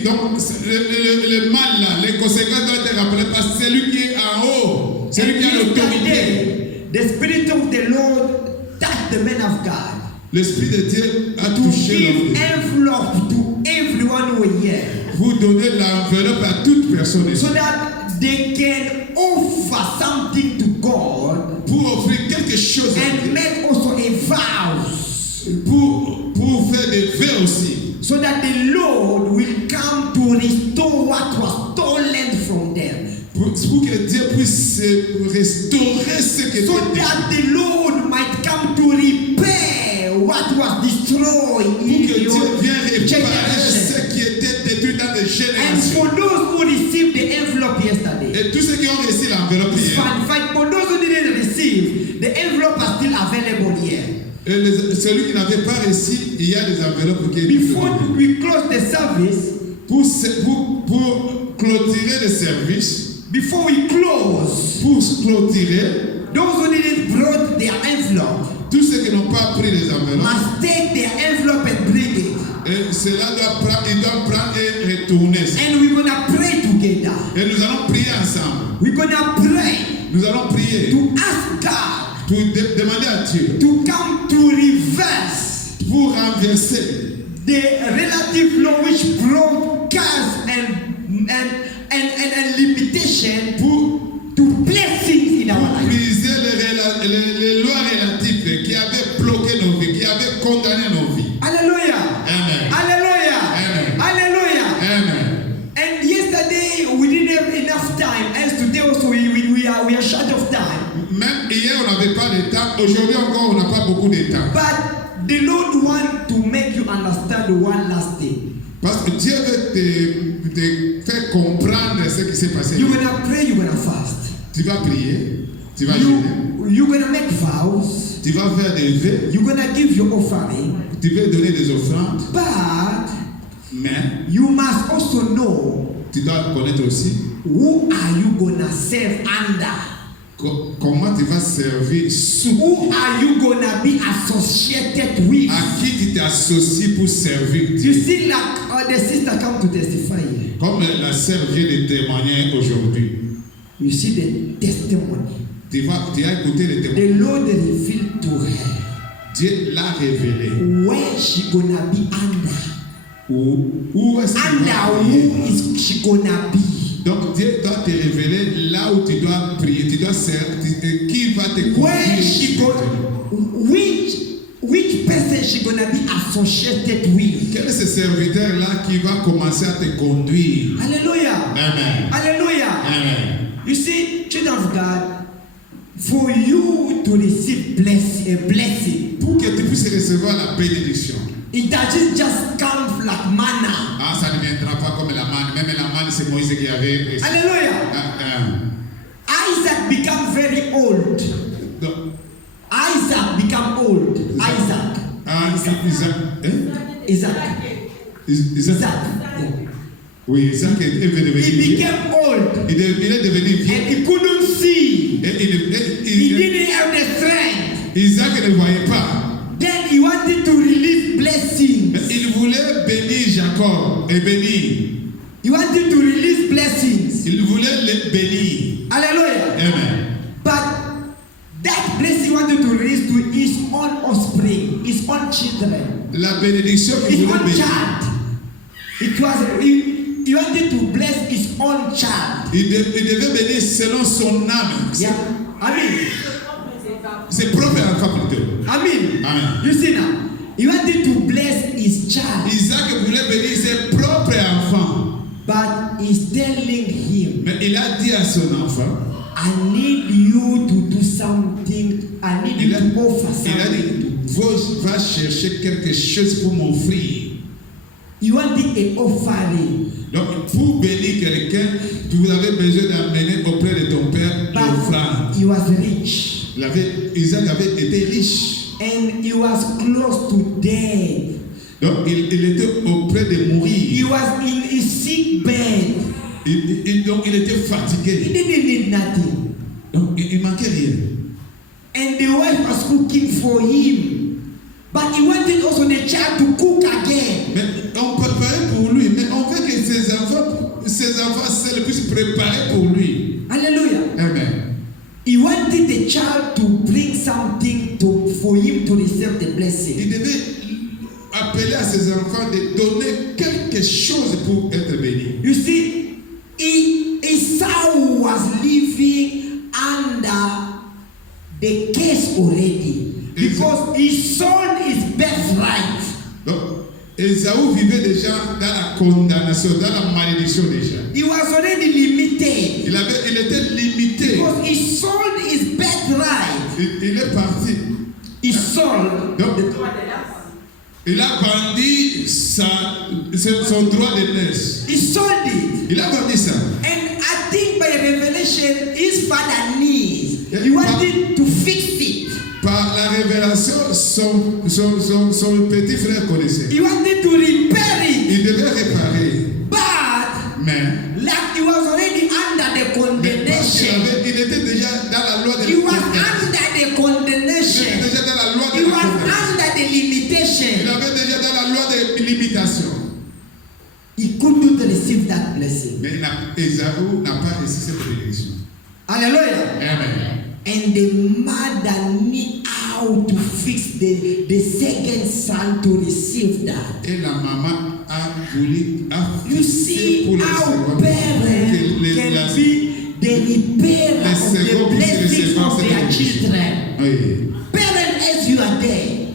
donc le mal là, les conséquences doivent être rappelées par celui qui est en haut, celui qui a l'autorité. Yesterday, the Spirit of the Lord touched the man of God L'Esprit de Dieu a to touché give l'homme. envelope to everyone who is here, Vous donnez l'enveloppe à toute personne ici. so that they can offer something to God Pour offrir quelque chose à and Dieu. make also a vows, Pour faire des vœux aussi. so that the Lord will come to restore what was stolen from them, Pour que Dieu puisse restaurer ce qui so était that the Lord might come to repair what was destroyed pour in que Dieu your vienne réparer generation. ce qui était détruit dans les And générations. for those who received the envelope yesterday, Et tous ceux qui ont reçu l'enveloppe it's hier, fine. In fact, for those who didn't receive, the envelope are still available here. et celui qui n'avait pas reçu, il y a des enveloppes qui Before we close the service, pour clôturer le service, before we close, pour clôturer, those who didn't brought their envelope tous ceux qui n'ont pas pris les enveloppes, must take their envelope and bring it. et cela ils doivent prendre et retourner. And we're gonna pray together. Et nous allons prier ensemble. We're gonna pray Nous allons prier to ask God pour demander à Dieu to come to reverse pour renverser the relative law which brought curse and limitation pour to blessings in our life. briser les lois relatives qui avaient bloqué nos vies, qui avaient condamné nos vies. Hallelujah. Amen. Hallelujah. Amen. Hallelujah. Amen. And yesterday we didn't have enough time, and today also we are short of time. Même hier on n'avait pas de temps, aujourd'hui encore on n'a pas beaucoup de temps. But the Lord wants to make you understand one last thing. Parce que Dieu veut te faire comprendre ce qui s'est passé. You're gonna pray, you're gonna fast. Tu vas prier, tu vas jeûner, You're gonna make vows. tu vas faire des vœux, You're gonna give your offering. tu vas donner des offrandes, But mais you must also know tu dois connaître aussi who are you gonna serve under. comment tu vas servir sous. Who are you gonna be associated with? À qui tu t'associes pour servir You Dieu. see, like the sister come to testify here. Comme la sœur vient de témoigner aujourd'hui. You see the testimony. Tu as écouté le témoignage. The Lord revealed to her Dieu l'a révélé. where she gonna be under. Où est-ce qu'il va Under prier? who is she gonna be? Donc Dieu doit te révéler là où tu dois prier, tu dois servir, qui va te Where she conduire. go? Which person she gonna be associated with? Quel est ce serviteur-là qui va commencer à te conduire? Hallelujah. Amen. Hallelujah. Amen. You see, children of God, for you to receive a blessing, Pour que tu puisses recevoir la bénédiction. it doesn't just come like manna. Ah, ça ne viendra pas comme la manne. Même la manne, c'est Moïse qui avait reçu. Hallelujah. Isaac became very old. Donc, Isaac became old. Isaac. Isaac. Yeah. Oui, Isaac est devenu He vieux. became old. Il est devenu vieux. And he couldn't see. Et He didn't have the strength. Isaac ne voyait pas. Then he wanted to release blessings. Il voulait bénir Jacob et bénir. He wanted to release blessings. Il voulait les bénir. Hallelujah. Amen. But that blessing he wanted to release to his own offspring, his own children, La bénédiction qu'il his voulait own bénir. child. It was he wanted to bless his own child. Il devait bénir selon son âme. Yeah. Amen. Ses propres enfants plutôt. Amen. Amen. You see now, he wanted to bless his child, Isaac voulait bénir ses propres enfants. but he's telling him, Mais il a dit à son enfant, I need you to do something. I need you to offer il a something. dit, va chercher quelque chose pour m'offrir. He wanted an offering. Donc, pour bénir quelqu'un, vous avez besoin d'amener auprès de ton père l'offrande. But he was rich. Isaac avait été riche. And he was close to death. Donc, il était auprès de He mourir. was in his sick bed. Donc, il était He fatigué. didn't need nothing. Donc, il manquait rien. And the wife was cooking for him. But he wanted also the child to cook again. Mais on préparait pour lui. Mais on veut que ses enfants seuls puissent préparer pour lui. Hallelujah. Amen. He wanted the child to bring something for him to receive the blessing. Il devait appeler à ses enfants de donner quelque chose pour être béni. You see, Esau was living under the curse already because he sold his birthright. Donc, Esaü vivait déjà dans la condamnation, dans la malédiction déjà. He was already limited Il était limité. because he sold his birthright. Il est parti. He sold Donc, il a vendu son droit de naissance. He sold it. Il a vendu ça. And I think by revelation, his father needs. He wanted to fix it. Par la révélation, son petit frère connaissait. He wanted to repair it. Il devait réparer. But Mais, like he was already under the condemnation. il était déjà dans la loi de He was condamnation. under the Il était condemnation. déjà dans la loi de He was condamnation. under the Il limitation. avait déjà dans la loi de limitation. He couldn't receive that blessing. Mais Esaü n'a pas reçu cette bénédiction. Hallelujah. Amen. And the mother knew how to fix the second son to receive that. Et la maman a voulu You see how parents can be the repairer of the blessings of their children. Oui. Parents, as you are there,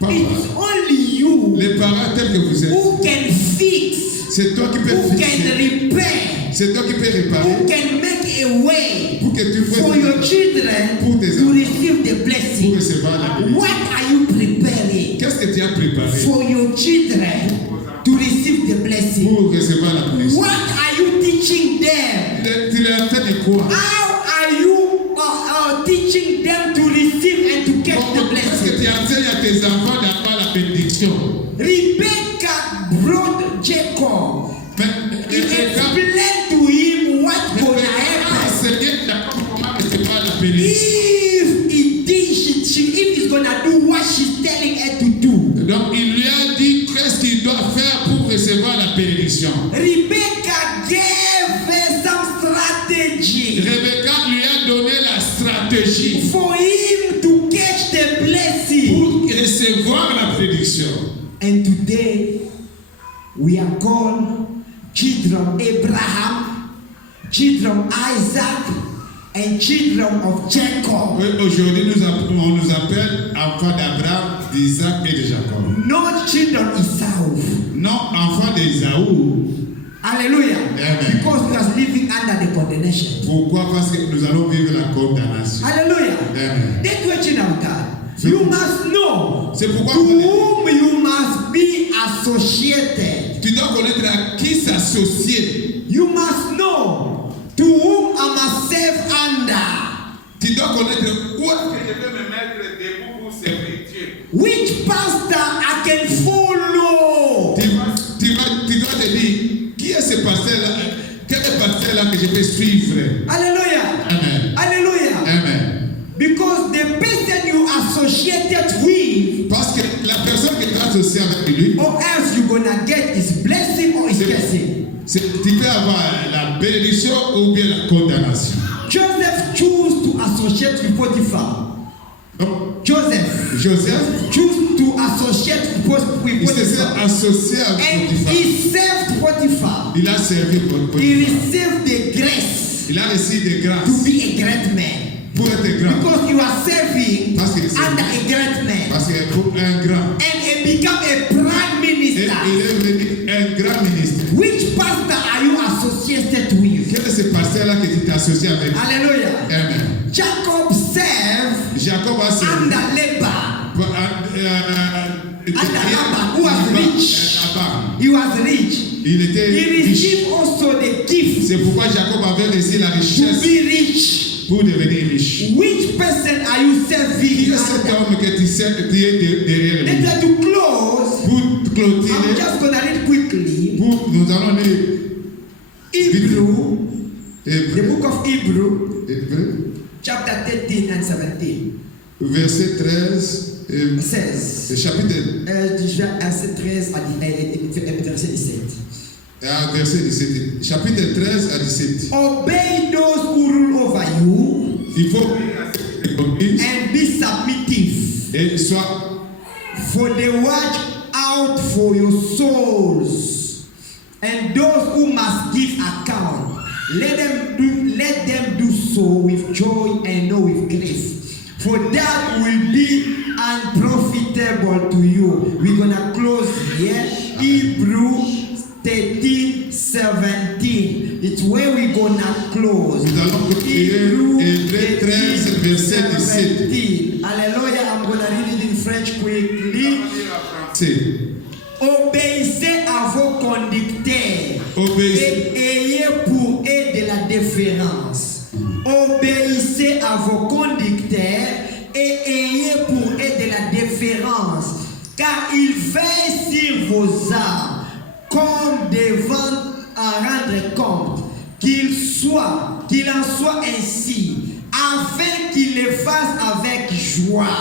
Papa. it's only you Les parents tels que vous êtes, who can fix, c'est toi qui peux who can fixer. repair, C'est toi qui peux réparer who can make a way pour que tu for your fasses children Pour tes to enfants. receive the pour blessing. recevoir la bénédiction. What are you preparing Qu'est-ce que tu as préparé for your children to receive the blessing? pour recevoir la bénédiction? What are you teaching them? Tu es en train de quoi? How are you teaching them to receive and to get the Est-ce que blessing? tu enseignes à tes enfants d'avoir la bénédiction? Rebecca brought Jacob. He Rebecca explained to him what gonna a happen. enseigné Jacob comment recevoir la bénédiction. If he's gonna do what she's telling her to do. Donc il lui a dit qu'est-ce qu'il doit faire pour recevoir la bénédiction. Rebecca gave her some strategy Rebecca lui a donné la stratégie for him to catch the blessing. pour recevoir la bénédiction. And today we are called children of Abraham, children of Isaac, and children of Jacob. Oui, aujourd'hui, on nous appelle enfants d'Abraham, d'Isaac et de Jacob. Not children of Esau. Non, enfants d'Ésaü. Hallelujah. Amen. Because we are living under the condemnation. Pourquoi? Parce que nous allons vivre la condamnation. Hallelujah. Amen. That's what you know, God. You must know C'est pourquoi to whom you must be associated. tu dois connaître à qui s'associer. You must know to whom I must serve under. Tu dois connaître où est-ce que je vais me mettre debout pour servir Dieu. Which pastor I can follow. Tu dois te dire, qui est ce pasteur-là? Quel est ce pasteur-là que je vais suivre? Hallelujah. Amen. Hallelujah. Amen. Because the person you associated with, Parce que la personne qui est associée avec lui, or else you're gonna get his blessing or his blessing. tu avoir la bénédiction ou bien la condamnation. Joseph chose to associate with Potiphar. Donc, Joseph Joseph, to associate with il s'est Potiphar. associé avec And Potiphar. he served Potiphar. Il a servi He Potiphar. received the grace Il a reçu des to grâces be a great man. pour être grand. Because he was serving Parce qu'il est under a great man. Parce qu'il est pour un grand. And he became a prime Et minister. il est devenu un grand ministre. Which pastor are you associated with? Quel est ce pasteur-là que tu t'es associé avec? Hallelujah. Amen. Jacob served Jacob a servi. under Laban. Laban, who was rich. Laban. He was rich. Il était He riche. received also the gift C'est pourquoi Jacob avait reçu la to richesse be rich. pour devenir riche. Which person are you Qui serving est cet under? homme que tu sais qui est derrière lui? Later to close, Pour I'm clôturer, just going to read quickly. nous allons lire Hebrew, the Hébreux, book of Hebrew, Hébreux, chapter 13 and 17 verset 13, says, chapitre verset 13 verset 17. verset 17. Chapitre 13 à 17. Obey those who rule over you Il faut obéir and be submissive, et soit for they watch out for your souls, and those who must give account. Let them do so with joy and not with grief, for that will be unprofitable to you. We're gonna close here. Hebrews 13:17. It's where we're gonna close. nous allons continuer Hébreux 13 verset 17. Hallelujah. I'm gonna read it in French quickly. C'est Obéissez à vos conducteurs obéissez. et ayez pour eux de la déférence. Obéissez à vos conducteurs et ayez pour eux de la déférence, car ils veillent sur vos âmes comme devant en rendre compte, qu'il en soit ainsi, afin qu'ils le fassent avec joie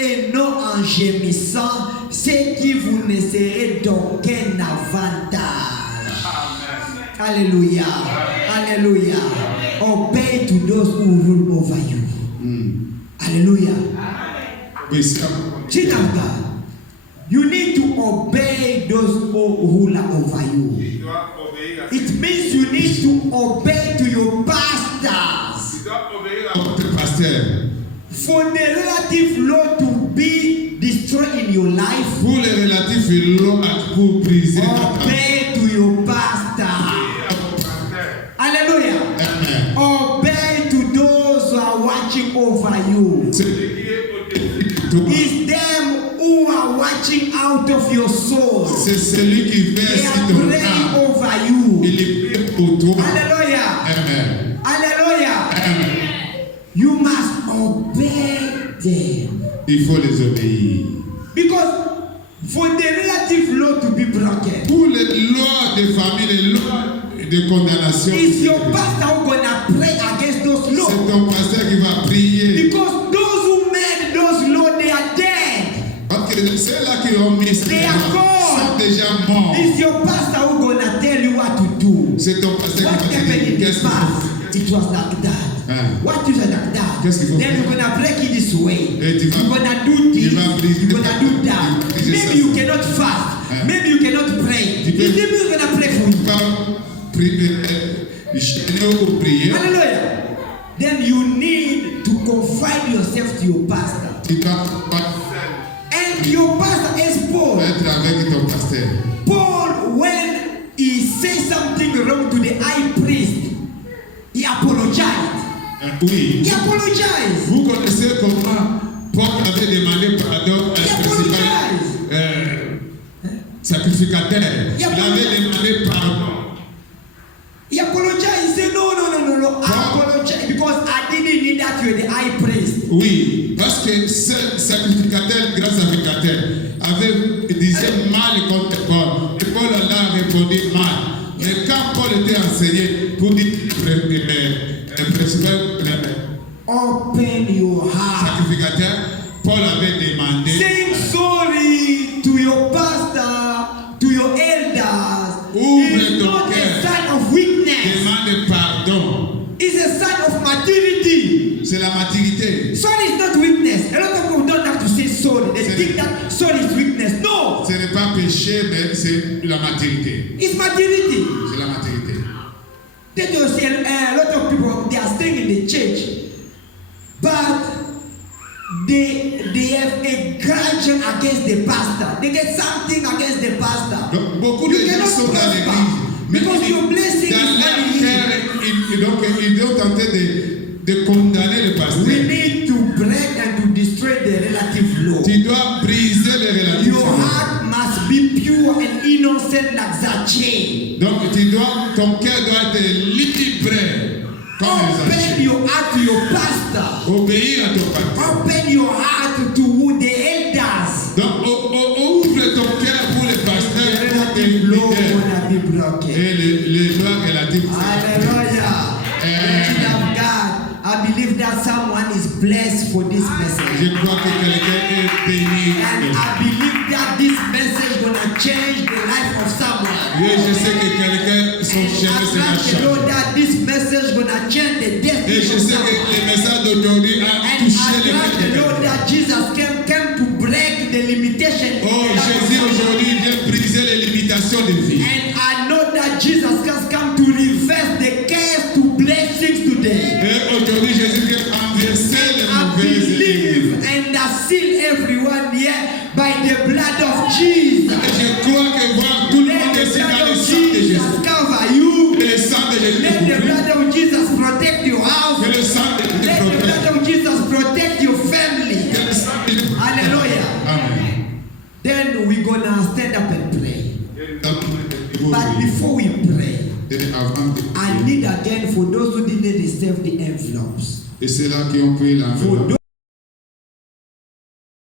et non en gémissant, ce qui vous ne serait d'aucun avantage. Alléluia. Alléluia. Obey to those who rule over you. Hallelujah. Obéissez. Child of God, you need to obey those who rule over you. It means you need to obey to your pastors. Votre pasteur. For the relative law to be destroyed in your life, Pour les relatifs lois pour briser obey to your pastor. Hallelujah. Amen. Obey to those who are watching over you. It's them who are watching out of your soul. C'est celui qui They verse are ton praying âme. over you. Il est prêt pour toi. Hallelujah. Amen. Hallelujah. Amen. You must obey them. Il faut les obéir. Because for the relative law to be broken, Pour les lois de famille, les lois de condamnation, it's your pastor who gonna pray against those c'est laws. ton pasteur qui va prier. Because those who made those laws, they are dead. Parce que ceux-là qui ont mis ces They are lois gone. sont déjà morts. It's your pastor who gonna tell you what to do. C'est ton pasteur What qui va te happened dire in the qu'est-ce qu'il faut. past? It was like that. Hein. What is like that? Qu'est-ce qu'il faut Then faire? you're gonna break it this way. Et tu vas- You're gonna do this. tu vas briser- You're gonna do that. tu vas briser ça. Maybe you cannot fast. Hein. Maybe you cannot pray. Tu peux- It's people who gonna pray for you. Pas prier ou prier. Hallelujah. Then you need to confide yourself to your pastor. Tu vas And your pastor is Paul. être avec ton pasteur. Paul, when he says something wrong to the high priest, he apologized. Oui. He apologized. Vous connaissez comment Paul avait demandé pardon He à principal apologized. sacrificateur. Il Il a avait demandé pardon. He apologized. He said, no. I apologize because I didn't need that you were the high priest. Oui, parce que ce sacrificateur, grand sacrificateur, disait mal contre Paul. Et Paul a répondu mal. Mais quand Paul était enseigné pour dire le principal Open your heart. sacrificateur, Paul avait demandé Saying sorry to your pastor, to your elders, Ouvre is ton not cœur. a sign of weakness. C'est la maturité. Soul is not weakness. A lot of people don't have to say soul. They think that soul is weakness. No. Ce n'est pas péché, mais c'est la maturité. It's maturity. C'est la maturité. Then you see a lot of people, they are staying in the church, but they have a grudge against the pastor. They get something against the pastor. Donc, beaucoup de gens sont dans l'église. Mais because your blessing dans is leur very cœur, donc ils ont tenté de condamner le pasteur. We need to break and to destroy the relative law. Tu dois briser les relatifs. Your heart must be pure and innocent like Zacchaeus. Donc ton cœur doit être libre comme Open Zacchaeus. your heart to your pastor. Obéir à ton pasteur. Open your heart to the elders. Donc ouvre ton cœur pour les pasteurs, The pour tes relative law leaders. gonna be broken. Et les lois relatives. Hallelujah. Child of God, I believe that someone is blessed for this message. Je crois que quelqu'un est béni. And I believe that this message gonna change the life of someone. Oui, je sais que quelqu'un, son chemin I sera trust the Lord changé. that this message gonna change the Et destiny je of sais que someone. le message d'aujourd'hui a And touché I les trust the quelqu'un. Lord that Jesus came to break the limitation. Oh, Jésus aujourd'hui vient briser les limitations de vie. And I know that Jesus has come to reverse the curse to blessings today. Et aujourd'hui, Jésus vient renverser les I mauvaises believe lignes. and I seal everyone here by the blood of Jesus. Et je crois que voir tout le Let monde the ici dans blood le of sang de Jésus. Jesus cover you. Que le sang de Jésus Let te the couvre. blood of Jesus protect your house. Que le sang de Jésus te Let the protège. blood of Jesus protect your family. Que le sang de Jésus te protège. Hallelujah. Amen. Then we're gonna stand up and pray. Donc, But before we pray, avant de I need again for those who didn't receive the envelopes. et c'est là qui ont pris l'enveloppe.